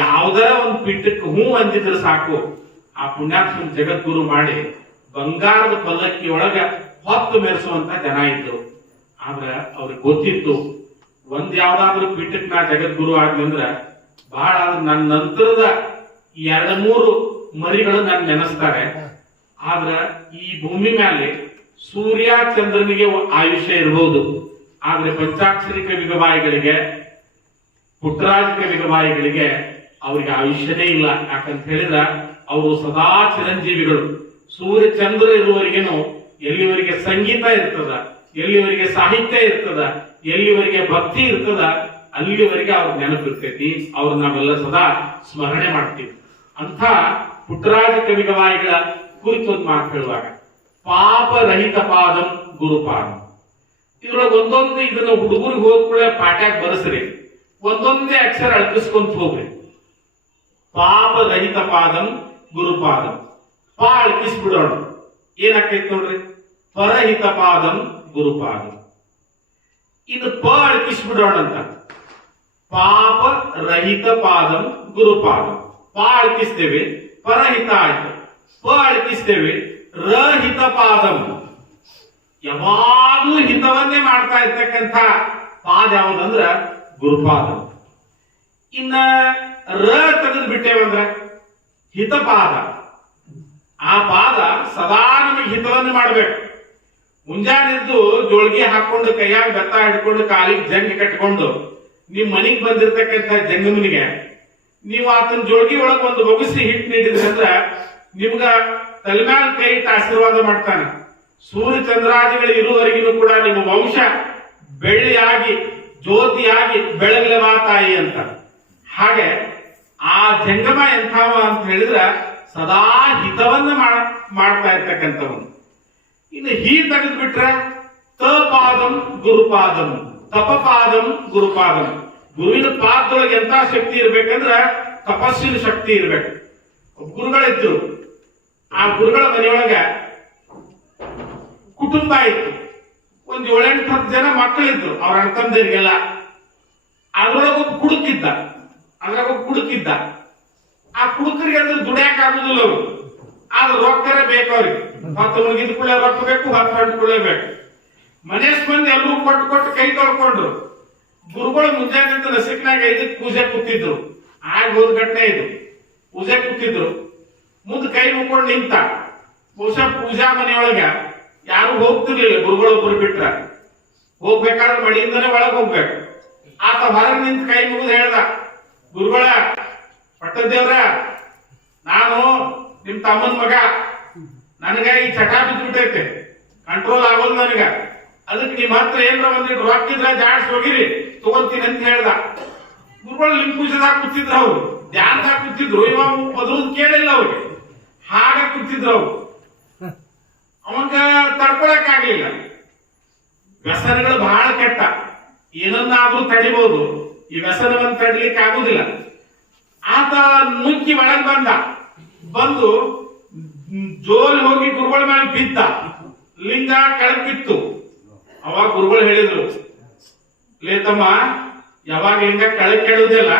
ಯಾವ್ದಾರ ಒಂದು ಪೀಠಕ್ಕೆ ಹೂ ಅಂದಿದ್ರೆ ಸಾಕು, ಆ ಪುಣ್ಯಾತ್ಮ ಜಗದ್ಗುರು ಮಾಡಿ ಬಂಗಾರದ ಪಲ್ಲಕ್ಕಿ ಒಳಗ ಹೊತ್ತು ಮೆರೆಸುವಂತ ಜನ ಇದ್ರು. ಆದ್ರ ಅವ್ರಿಗೆ ಗೊತ್ತಿತ್ತು, ಒಂದ್ ಯಾವ್ದಾದ್ರು ಪೀಠಕ್ಕೆ ನಾ ಜಗದ್ಗುರು ಆದ್ನಂದ್ರ ಬಹಳ ನನ್ನ ನಂತರದ 2-3 ಮರಿಗಳು ನನ್ ನೆನೆಸ್ತಾರೆ. ಆದ್ರ ಈ ಭೂಮಿ ಮೇಲೆ ಸೂರ್ಯ ಚಂದ್ರನಿಗೆ ಆಯುಷ್ಯ ಇರಬಹುದು, ಆದ್ರೆ ಪಂಚಾಕ್ಷರಿ ಕವಿಗವಾಯಿಗಳಿಗೆ, ಪುಟ್ಟರಾಜ ಕವಿಗವಾಯಿಗಳಿಗೆ ಅವ್ರಿಗೆ ಆಯುಷ್ಯನೇ ಇಲ್ಲ. ಯಾಕಂತ ಹೇಳಿದ್ರ ಅವರು ಸದಾ ಚಿರಂಜೀವಿಗಳು. ಸೂರ್ಯ ಚಂದ್ರ ಇರುವವರೆಗೇನು ಎಲ್ಲಿವರೆಗೆ ಸಂಗೀತ ಇರ್ತದ, ಎಲ್ಲಿವರೆಗೆ ಸಾಹಿತ್ಯ ಇರ್ತದ, ಎಲ್ಲಿವರೆಗೆ ಭಕ್ತಿ ಇರ್ತದ, ಅಲ್ಲಿವರೆಗೆ ಅವ್ರ ನೆನಪಿರ್ತೈತಿ. ಅವ್ರು ನಾವೆಲ್ಲ ಸದಾ ಸ್ಮರಣೆ ಮಾಡ್ತೀವಿ. ಅಂತ ಪುಟ್ಟರಾಜ ಕವಿಗವಾಯಿಗಳ ಕುರಿತು ಒಂದು ಮಾತು ಹೇಳುವಾಗ, ಪಾಪರಹಿತ ಪಾದಂ ಗುರುಪಾದಂ. ಇದ್ರೊಳಗೆ ಒಂದೊಂದು ಇದನ್ನ ಹುಡುಗರಿಗೆ ಹೋದ್ಕೂಡ ಪಾಠ್ಯಾಗ ಬರೆಸ್ರಿ, ಒಂದೊಂದೇ ಅಕ್ಷರ ಅಳಕಿಸ್ಕೊಂತ ಹೋಗ್ರಿ. ಪಾಪರಹಿತ ಪಾದಂ ಗುರುಪಾದಂ. ಪಾ ಅಳಕಿಸ್ಬಿಡೋಣ, ಏನಾಕೈತಿ ನೋಡ್ರಿ, ಪರಹಿತ ಪಾದಂ ಗುರುಪಾದಂ. ಇನ್ನು ಪ ಅಳಕಿಸ್ಬಿಡೋಣ ಅಂತ, ಪಾಪ ರಹಿತ ಪಾದಂ ಗುರುಪಾದಂ. ಪಾ ಅಳಕಿಸ್ತೇವೆ, ಪರಹಿತ ಆಯ್ತು. ಪ ಅಳಕಿಸ್ತೇವೆ, ರಹಿತ ಪಾದಂ. ಯಾವಾಗ್ಲೂ ಹಿತವನ್ನೇ ಮಾಡ್ತಾ ಇರ್ತಕ್ಕಂಥ ಪಾದ ಯಾವುದಂದ್ರ ಗುರುಪಾದ. ಇನ್ನ ರ ತೆಗೆದು ಬಿಟ್ಟೇವಂದ್ರ ಹಿತಪಾದ. ಆ ಪಾದ ಸದಾ ನಮಗೆ ಹಿತವನ್ನು ಮಾಡ್ಬೇಕು. ಮುಂಜಾನೆದ್ದು ಜೋಳ್ಗಿ ಹಾಕೊಂಡು ಕೈಯಾಗ ಬೆತ್ತ ಹಿಡ್ಕೊಂಡು ಕಾಲಿಗೆ ಜಂಗಿ ಕಟ್ಕೊಂಡು ನಿಮ್ ಮನಿಗ್ ಬಂದಿರ್ತಕ್ಕಂಥ ಜಂಗಮನಿಗೆ ನೀವು ಆತನ ಜೋಳ್ಗಿ ಒಳಗ್ ಒಂದು ಬೊಗಸಿ ಹಿಟ್ಟು ನೀಡಿದ್ರಿ ಅಂದ್ರ ನಿಮ್ಗ ತಲೆಮ್ಯಾಲ ಕೈ ಇಟ್ಟು ಆಶೀರ್ವಾದ ಮಾಡ್ತಾನೆ. ಸೂರ್ಯ ಚಂದ್ರಾದಿಗಳು ಇರುವವರೆಗೂ ಕೂಡ ನಿಮ್ಮ ವಂಶ ಬೆಳ್ಳಿಯಾಗಿ ಜ್ಯೋತಿಯಾಗಿ ಬೆಳಗಲವಾ ತಾಯಿ ಅಂತ. ಹಾಗೆ ಆ ಜಂಗಮ ಎಂಥವ ಅಂತ ಹೇಳಿದ್ರ ಸದಾ ಹಿತವನ್ನ ಮಾಡ್ತಾ ಇರ್ತಕ್ಕಂಥವನು. ಇನ್ನು ಹೀ ತೆಗೆದು ಬಿಟ್ರೆ ತಪಾದಂ ಗುರುಪಾದಂ, ತಪಪಾದಂ ಗುರುಪಾದಂ. ಗುರುವಿನ ಪಾದದೊಳಗೆ ಎಂತ ಶಕ್ತಿ ಇರ್ಬೇಕಂದ್ರ ತಪಸ್ಸಿನ ಶಕ್ತಿ ಇರ್ಬೇಕು. ಗುರುಗಳಿದ್ರು, ಆ ಗುರುಗಳ ಮನೆಯೊಳಗ ಕುಟುಂಬ ಇತ್ತು. ಒಂದ್ 7-8 ಜನ ಮಕ್ಕಳಿದ್ರು, ಅವ್ರ ಅಣ್ತಂದರಿಗೆಲ್ಲ. ಅದ್ರೊಳಗೊಬ್ಬ ಕುಡುಕಿದ್ದ, ಆ ಕುಡುಕರಿಗೆ ಅಂದ್ರೆ ದುಡಿಯಾಕ ಆಗುದಿಲ್ಲ ಅವರು. ಆದ್ರೆ ರೊಕ್ಕರೇ ಬೇಕು ಅವ್ರಿಗೆ. 10 ಮುಗಿದ ಕೂಡಲೇ ರೊಕ್ಕ ಬೇಕು, 10 ಗಂಟೆ ಕೂಡಲೇ ಬೇಕು. ಮನೇಶ್ ಮಂದಿ ಎಲ್ಲರೂ ಕೊಟ್ಟು ಕೈ ತೊಳ್ಕೊಂಡ್ರು. ಗುರುಗಳು ಮುಂಜಾನೆ ನಸಿಕ್ನಾಗ 5ಕ್ಕೆ ಪೂಜೆ ಕೂತಿದ್ರು. ಆಗ ಹೋದ ಘಟನೆ ಇದು. ಪೂಜೆ ಕೂತಿದ್ರು, ಮುಂದೆ ಕೈ ಮುಕ್ಕೊಂಡು ನಿಂತ. ಬಹುಶಃ ಪೂಜಾ ಮನೆಯೊಳಗ ಯಾರು ಹೋಗ್ತಿರ್ಲಿಲ್ಲ, ಗುರುಗಳೊಬ್ಬರು ಬಿಟ್ರ. ಹೋಗ್ಬೇಕಾದ್ರೆ ಮಡಿಯಿಂದನೇ ಒಳಗೆ ಹೋಗ್ಬೇಕು. ಆತ ಹೊರಗೆ ನಿಂತ ಕೈ ಮುಗಿದು ಹೇಳ್ದ, ಗುರುಗಳ ಪಟ್ಟದೇವ್ರ, ನಾನು ನಿಮ್ ತಮ್ಮನ ಮಗ, ನನಗ ಈ ಚಟ ಬಿದ್ದುಬಿಟ್ಟೈತೆ, ಕಂಟ್ರೋಲ್ ಆಗೋದು ನನಗ. ಅದಕ್ಕೆ ನಿಮ್ ಹತ್ರ ಏನ್ರ ಒಂದಿಟ್ಟು ರೊಕ್ಕಿದ್ರ ಜಾಡ್ಸ್ ಹೋಗಿರಿ, ತಗೊಂತೀನಿ ಅಂತ ಹೇಳ್ದ. ಗುರುಗಳು ಲಿಂಗ ಪೂಜೆದಾಗ ಕೂತಿದ್ರು, ಅವ್ರು ಧ್ಯಾನದಾಗ ಕೂತಿದ್ರು. ಇವ ಮೊದಲು ಕೇಳಿಲ್ಲ ಅವ್ರಿಗೆ, ಹಾಗ ಕೂತಿದ್ರು ಅವ್ರು. ಅವಂಗ ತಡ್ಕೊಳಕ್ ಆಗ್ಲಿಲ್ಲ. ವ್ಯಸನಗಳು ಬಹಳ ಕೆಟ್ಟ, ಏನನ್ನಾದ್ರೂ ತಡಿಬಹುದು, ಈ ವ್ಯಸನವನ್ನು ತಡಿಲಿಕ್ಕೆ ಆಗುದಿಲ್ಲ. ಆತ ನುಗ್ಗಿ ಒಳಗೆ ಬಂದು ಜೋಲಿ ಹೋಗಿ ಗುರುಗಳ ಮೇಲೆ ಬಿದ್ದ. ಲಿಂಗ ಕೆಳಗೆ ಬಿತ್ತು. ಅವಾಗ ಗುರುಗಳು ಹೇಳಿದ್ರು, ಲೇ ತಮ್ಮ, ಯಾವಾಗ ಲಿಂಗ ಕೆಳಗೆ ಕೆಡುವುದಿಲ್ಲ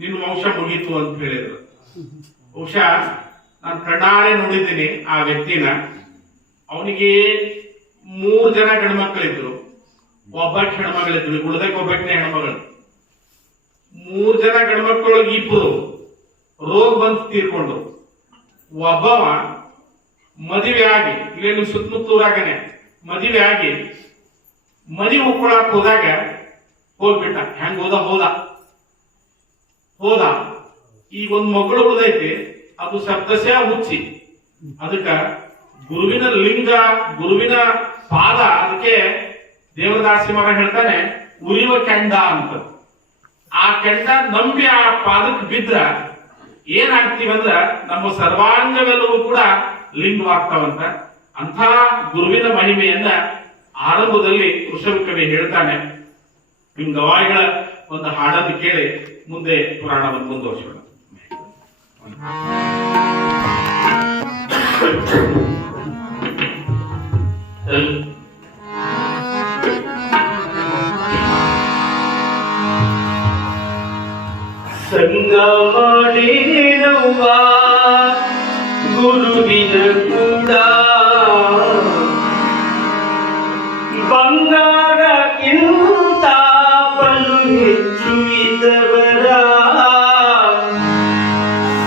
ನಿನ್ನ ವಂಶ ಮುಗೀತು ಅಂತ ಹೇಳಿದ್ರು. ಬಹುಶಃ ನಾನು ಕಣ್ಣಾರೆ ನೋಡಿದ್ದೀನಿ ಆ ವ್ಯಕ್ತಿನ. ಅವನಿಗೆ 3 ಜನ ಗಂಡ್ಮಕ್ಳಿದ್ರು, ಒಬ್ಬ ಹೆಣ್ಮಗಳಿದ್ರು, ಉಳಿದಕ್ಕೆ ಒಬ್ಬನೇ ಹೆಣ್ಮಗಳು. 3 ಜನ ಗಂಡ್ಮಕ್ಳೊಳಗೆ 2 ರೋಗ ಬಂದು ತೀರ್ಕೊಂಡು, ಒಬ್ಬವ ಮದುವೆ ಆಗಿ ಇಲ್ಲೇನು ಸುತ್ತಮುತ್ತೂರಾಗನೆ ಮದುವೆ ಆಗಿ ಮನಿ ಉಕ್ಕೊಳಕ್ ಹೋದಾಗ ಹೋಗ್ಬಿಟ್ಟ. ಹೆಂಗ ಹೋದ. ಈಗ ಒಂದ್ ಮಗಳು ಉಳಿದೈತಿ, ಅದು ಸಪ್ತಸ್ಯ ಹುಚ್ಚಿ. ಅದಕ್ಕ ಗುರುವಿನ ಲಿಂಗ, ಗುರುವಿನ ಪಾದ, ಅದಕ್ಕೆ ದೇವದಾಸಿ ಮಗ ಹೇಳ್ತಾನೆ ಉರಿಯುವ ಕೆಂಡ ಅಂತ. ಆ ಕೆಂಡ ನಂಬಿ ಆ ಪಾದಕ್ಕೆ ಬಿದ್ರ ಏನಾಗ್ತೀವಂದ್ರ ನಮ್ಮ ಸರ್ವಾಂಗವೆಲ್ಲವೂ ಕೂಡ ಲಿಂಗವಾಗ್ತಾವಂತ. ಅಂಥ ಗುರುವಿನ ಮಹಿಮೆಯನ್ನ ಆರಂಭದಲ್ಲಿ ವೃಷಭ ಕವಿ ಹೇಳ್ತಾನೆ. ನಿಮ್ ಗವಾಯಿಗಳ ಒಂದು ಹಾಡನ್ನು ಕೇಳಿ ಮುಂದೆ ಪುರಾಣವನ್ನು ಮುಂದುವರಿಸೋಣ. ಸಂಗ ಮಾಡಿನವ್ವ ಗುರುವಿನ ಕೂಡ, ಬಂಗಾರಕ್ಕಿಂತ ಬಲು ಹೆಚ್ಚು ಇದ್ದವರ.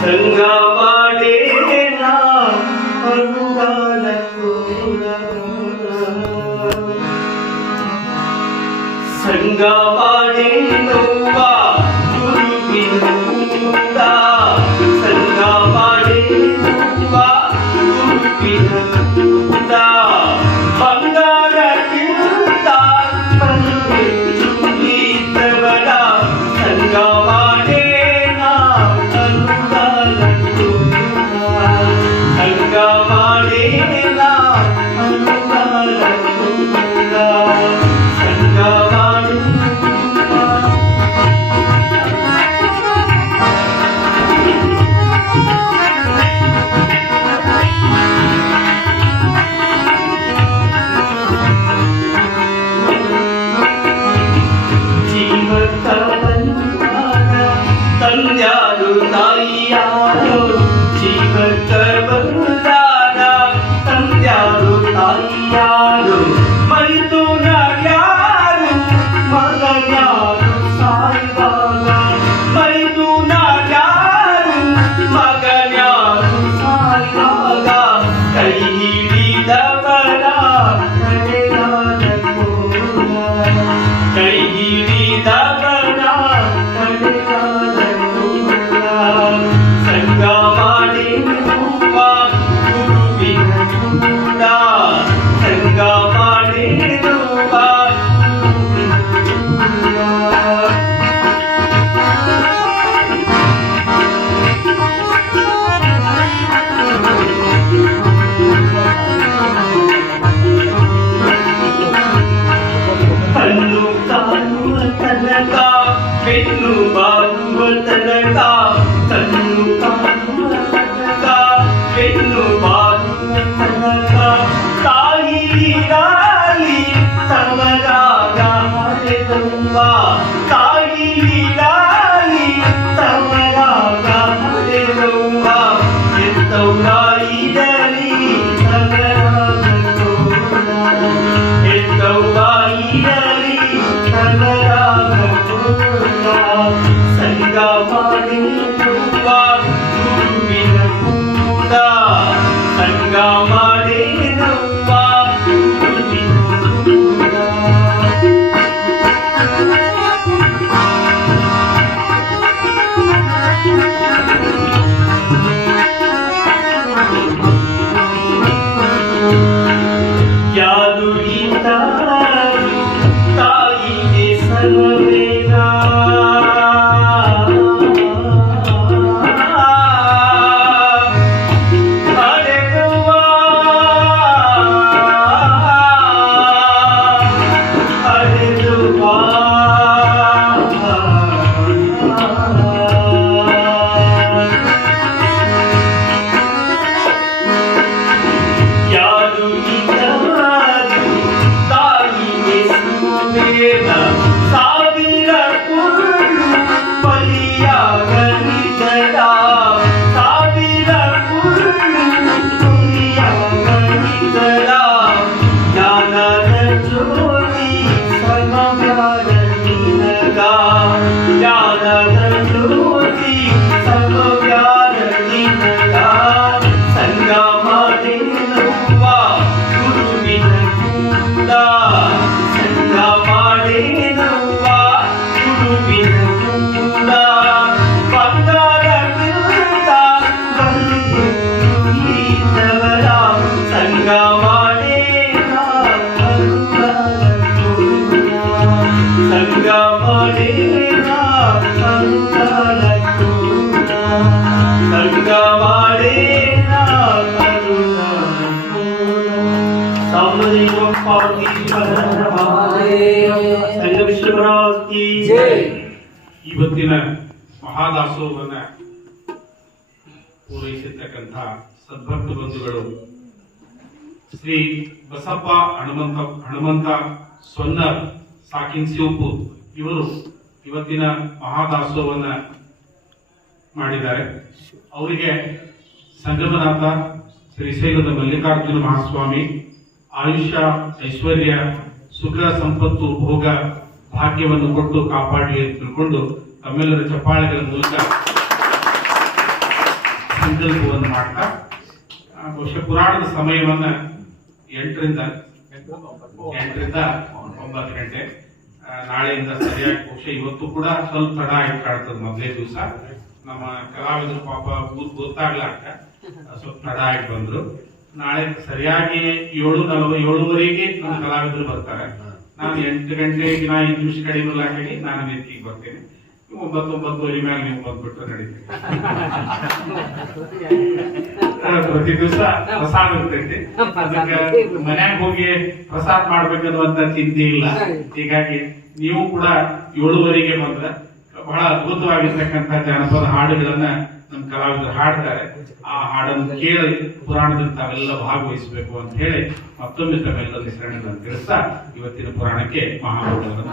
ಸಂಗ ಮಾಡೇನ ಅನುದಾನ ಕೂಡ, ಸಂಗ ಮಾಡೇನವ್ವ ಗುರುವಿನ ಕೂಡ, ಸಂಗ ಮಾಡೇನವ್ವ ಗುರುವಿನ ಕೂಡ, ಬಂಗಾರಕ್ಕಿಂತ ಬಲು ಹೆಚ್ಚು ಇದ್ದವರ. ಸಂಗ ಮಾಡೇನ ಅನುದಾನ ಕೂಡ, ಸಂಗ ಮಾಡೇನ ಅನುದಾನ ಕೂಡ, ಸಂಗ ಮಾಡು. ತಂದ್ಯಾರು ತಾಯಿಯಾರು, ಜೀವಕ ಬಂದಾರ ತಂದ್ಯಾರು ತಾಯಿಯಾರು, ಮೈತು ಯಾರು ಮಗನ್ಯಾರು ಸಾಯುವಾಗ, ಮೈತು ಯಾರು ಮಗನ್ಯಾರು ಸಾಯುವಾಗ, ಕೈ ಹಿಡಿದವರ ಕಡೆಯಾದ ಕೋಲ, ಕೈ ಹಿಡಿದವರ ಕಡೆಯಾದ ಕೋಲ. ಸಂಗ ಮಾಡಿರುವ ಗುರುವಿನ ಕೂಡ, ಸಂಗ ಮಾಡಿ ಕೂಡ ಸಂಗ ಮಾಡೇನವ್ವ ಉಡುಪಿನ ಕೂಡ ಬಂಗಾರ ಬಿರುದ ಬಂದವರ ಸಂಗ ಮಾಡೇನ ಸಂಗ ಮಾಡೇನ ಸಂಗ ಮಾಡೇನ ಸಾಮದೇವ ಸಂಘ ವಿಶ್ವರಾಜ್ ಇವತ್ತಿನ ಮಹಾದಾಸೋಹವನ್ನ ಪೂರೈಸಿರ್ತಕ್ಕಂಥ ಸದ್ಭಕ್ತ ಬಂಧುಗಳು ಶ್ರೀ ಬಸಪ್ಪ ಹನುಮಂತ ಸೊನ್ನರ್ ಸಾಕಿನ್ ಶಿವಪು ಇವರು ಇವತ್ತಿನ ಮಹಾದಾಸೋಹವನ್ನ ಮಾಡಿದ್ದಾರೆ. ಅವರಿಗೆ ಸಂಗಮನಾಥ ಶ್ರೀಶೈಲದ ಮಲ್ಲಿಕಾರ್ಜುನ ಮಹಾಸ್ವಾಮಿ ಆಯುಷ್ಯ ಐಶ್ವರ್ಯ ಸುಖ ಸಂಪತ್ತು ಭೋಗ ಭಾಗ್ಯವನ್ನು ಕೊಟ್ಟು ಕಾಪಾಡಲಿ ಅಂತ ತಿಳ್ಕೊಂಡು ತಮ್ಮೆಲ್ಲರ ಚಪ್ಪಾಳೆಗಳ ಮೂಲಕ ಸಂಕಲ್ಪವನ್ನು ಮಾಡ್ತಾ ಬಹುಶಃ ಪುರಾಣದ ಸಮಯವನ್ನ 8ರಿಂದ 9 ಗಂಟೆ ನಾಳೆಯಿಂದ ಸರಿಯಾಗಿ ಬಹುಶಃ ಇವತ್ತು ಕೂಡ ಸ್ವಲ್ಪ ತಡ ಆಗಿ ಕಾಡ್ತದೆ. ಮೊದಲೇ ದಿವಸ ನಮ್ಮ ಕಲಾವಿದರು ಪಾಪ ಗೊತ್ತಾಗ್ಲಾಕ ಸ್ವಲ್ಪ ತಡ ಆಗಿ ಬಂದ್ರು. ನಾಳೆ ಸರಿಯಾಗಿ 7:47ವರೆಗೆ ನಮ್ಮ ಕಲಾವಿದರು ಬರ್ತಾರೆ. ನಾನು 8 ಗಂಟೆಗೆ 5 ನಿಮಿಷ ಕಡಿಮೆ ಹಾಕಿ ನಾನು ವೇದಿಕೆಗೆ ಬರ್ತೇನೆ. 9:09 ಮೇಲೆ ನೀವು ಬಂದ್ಬಿಟ್ಟು ನಡೀತೀವಿ. ಪ್ರತಿ ದಿವಸ ಪ್ರಸಾದ ಇರ್ತೈತಿ. ಅದಕ್ಕೆ ಮನ್ಯಾಗ ಹೋಗಿ ಪ್ರಸಾದ ಮಾಡ್ಬೇಕನ್ನುವಂತ ಚಿಂತೆ ಇಲ್ಲ. ಹೀಗಾಗಿ ನೀವು ಕೂಡ 7:15 ಬಂದ್ರೆ ಬಹಳ ಅದ್ಭುತವಾಗಿರ್ತಕ್ಕಂಥ ಜಾನಪದ ಹಾಡುಗಳನ್ನ ನಮ್ಮ ಕಲಾವಿದರು ಹಾಡ್ತಾರೆ. ಆ ಹಾಡನ್ನು ಕೇಳಿ ಪುರಾಣದಲ್ಲಿ ತಾವೆಲ್ಲ ಭಾಗವಹಿಸಬೇಕು ಅಂತ ಹೇಳಿ ಮತ್ತೊಮ್ಮೆ ತಮ್ಮೆಲ್ಲರ ಹೆಸರನ್ನು ತಿಳಿಸ್ತಾ ಇವತ್ತಿನ ಪುರಾಣಕ್ಕೆ ಮಹಾಭಾರತವನ್ನು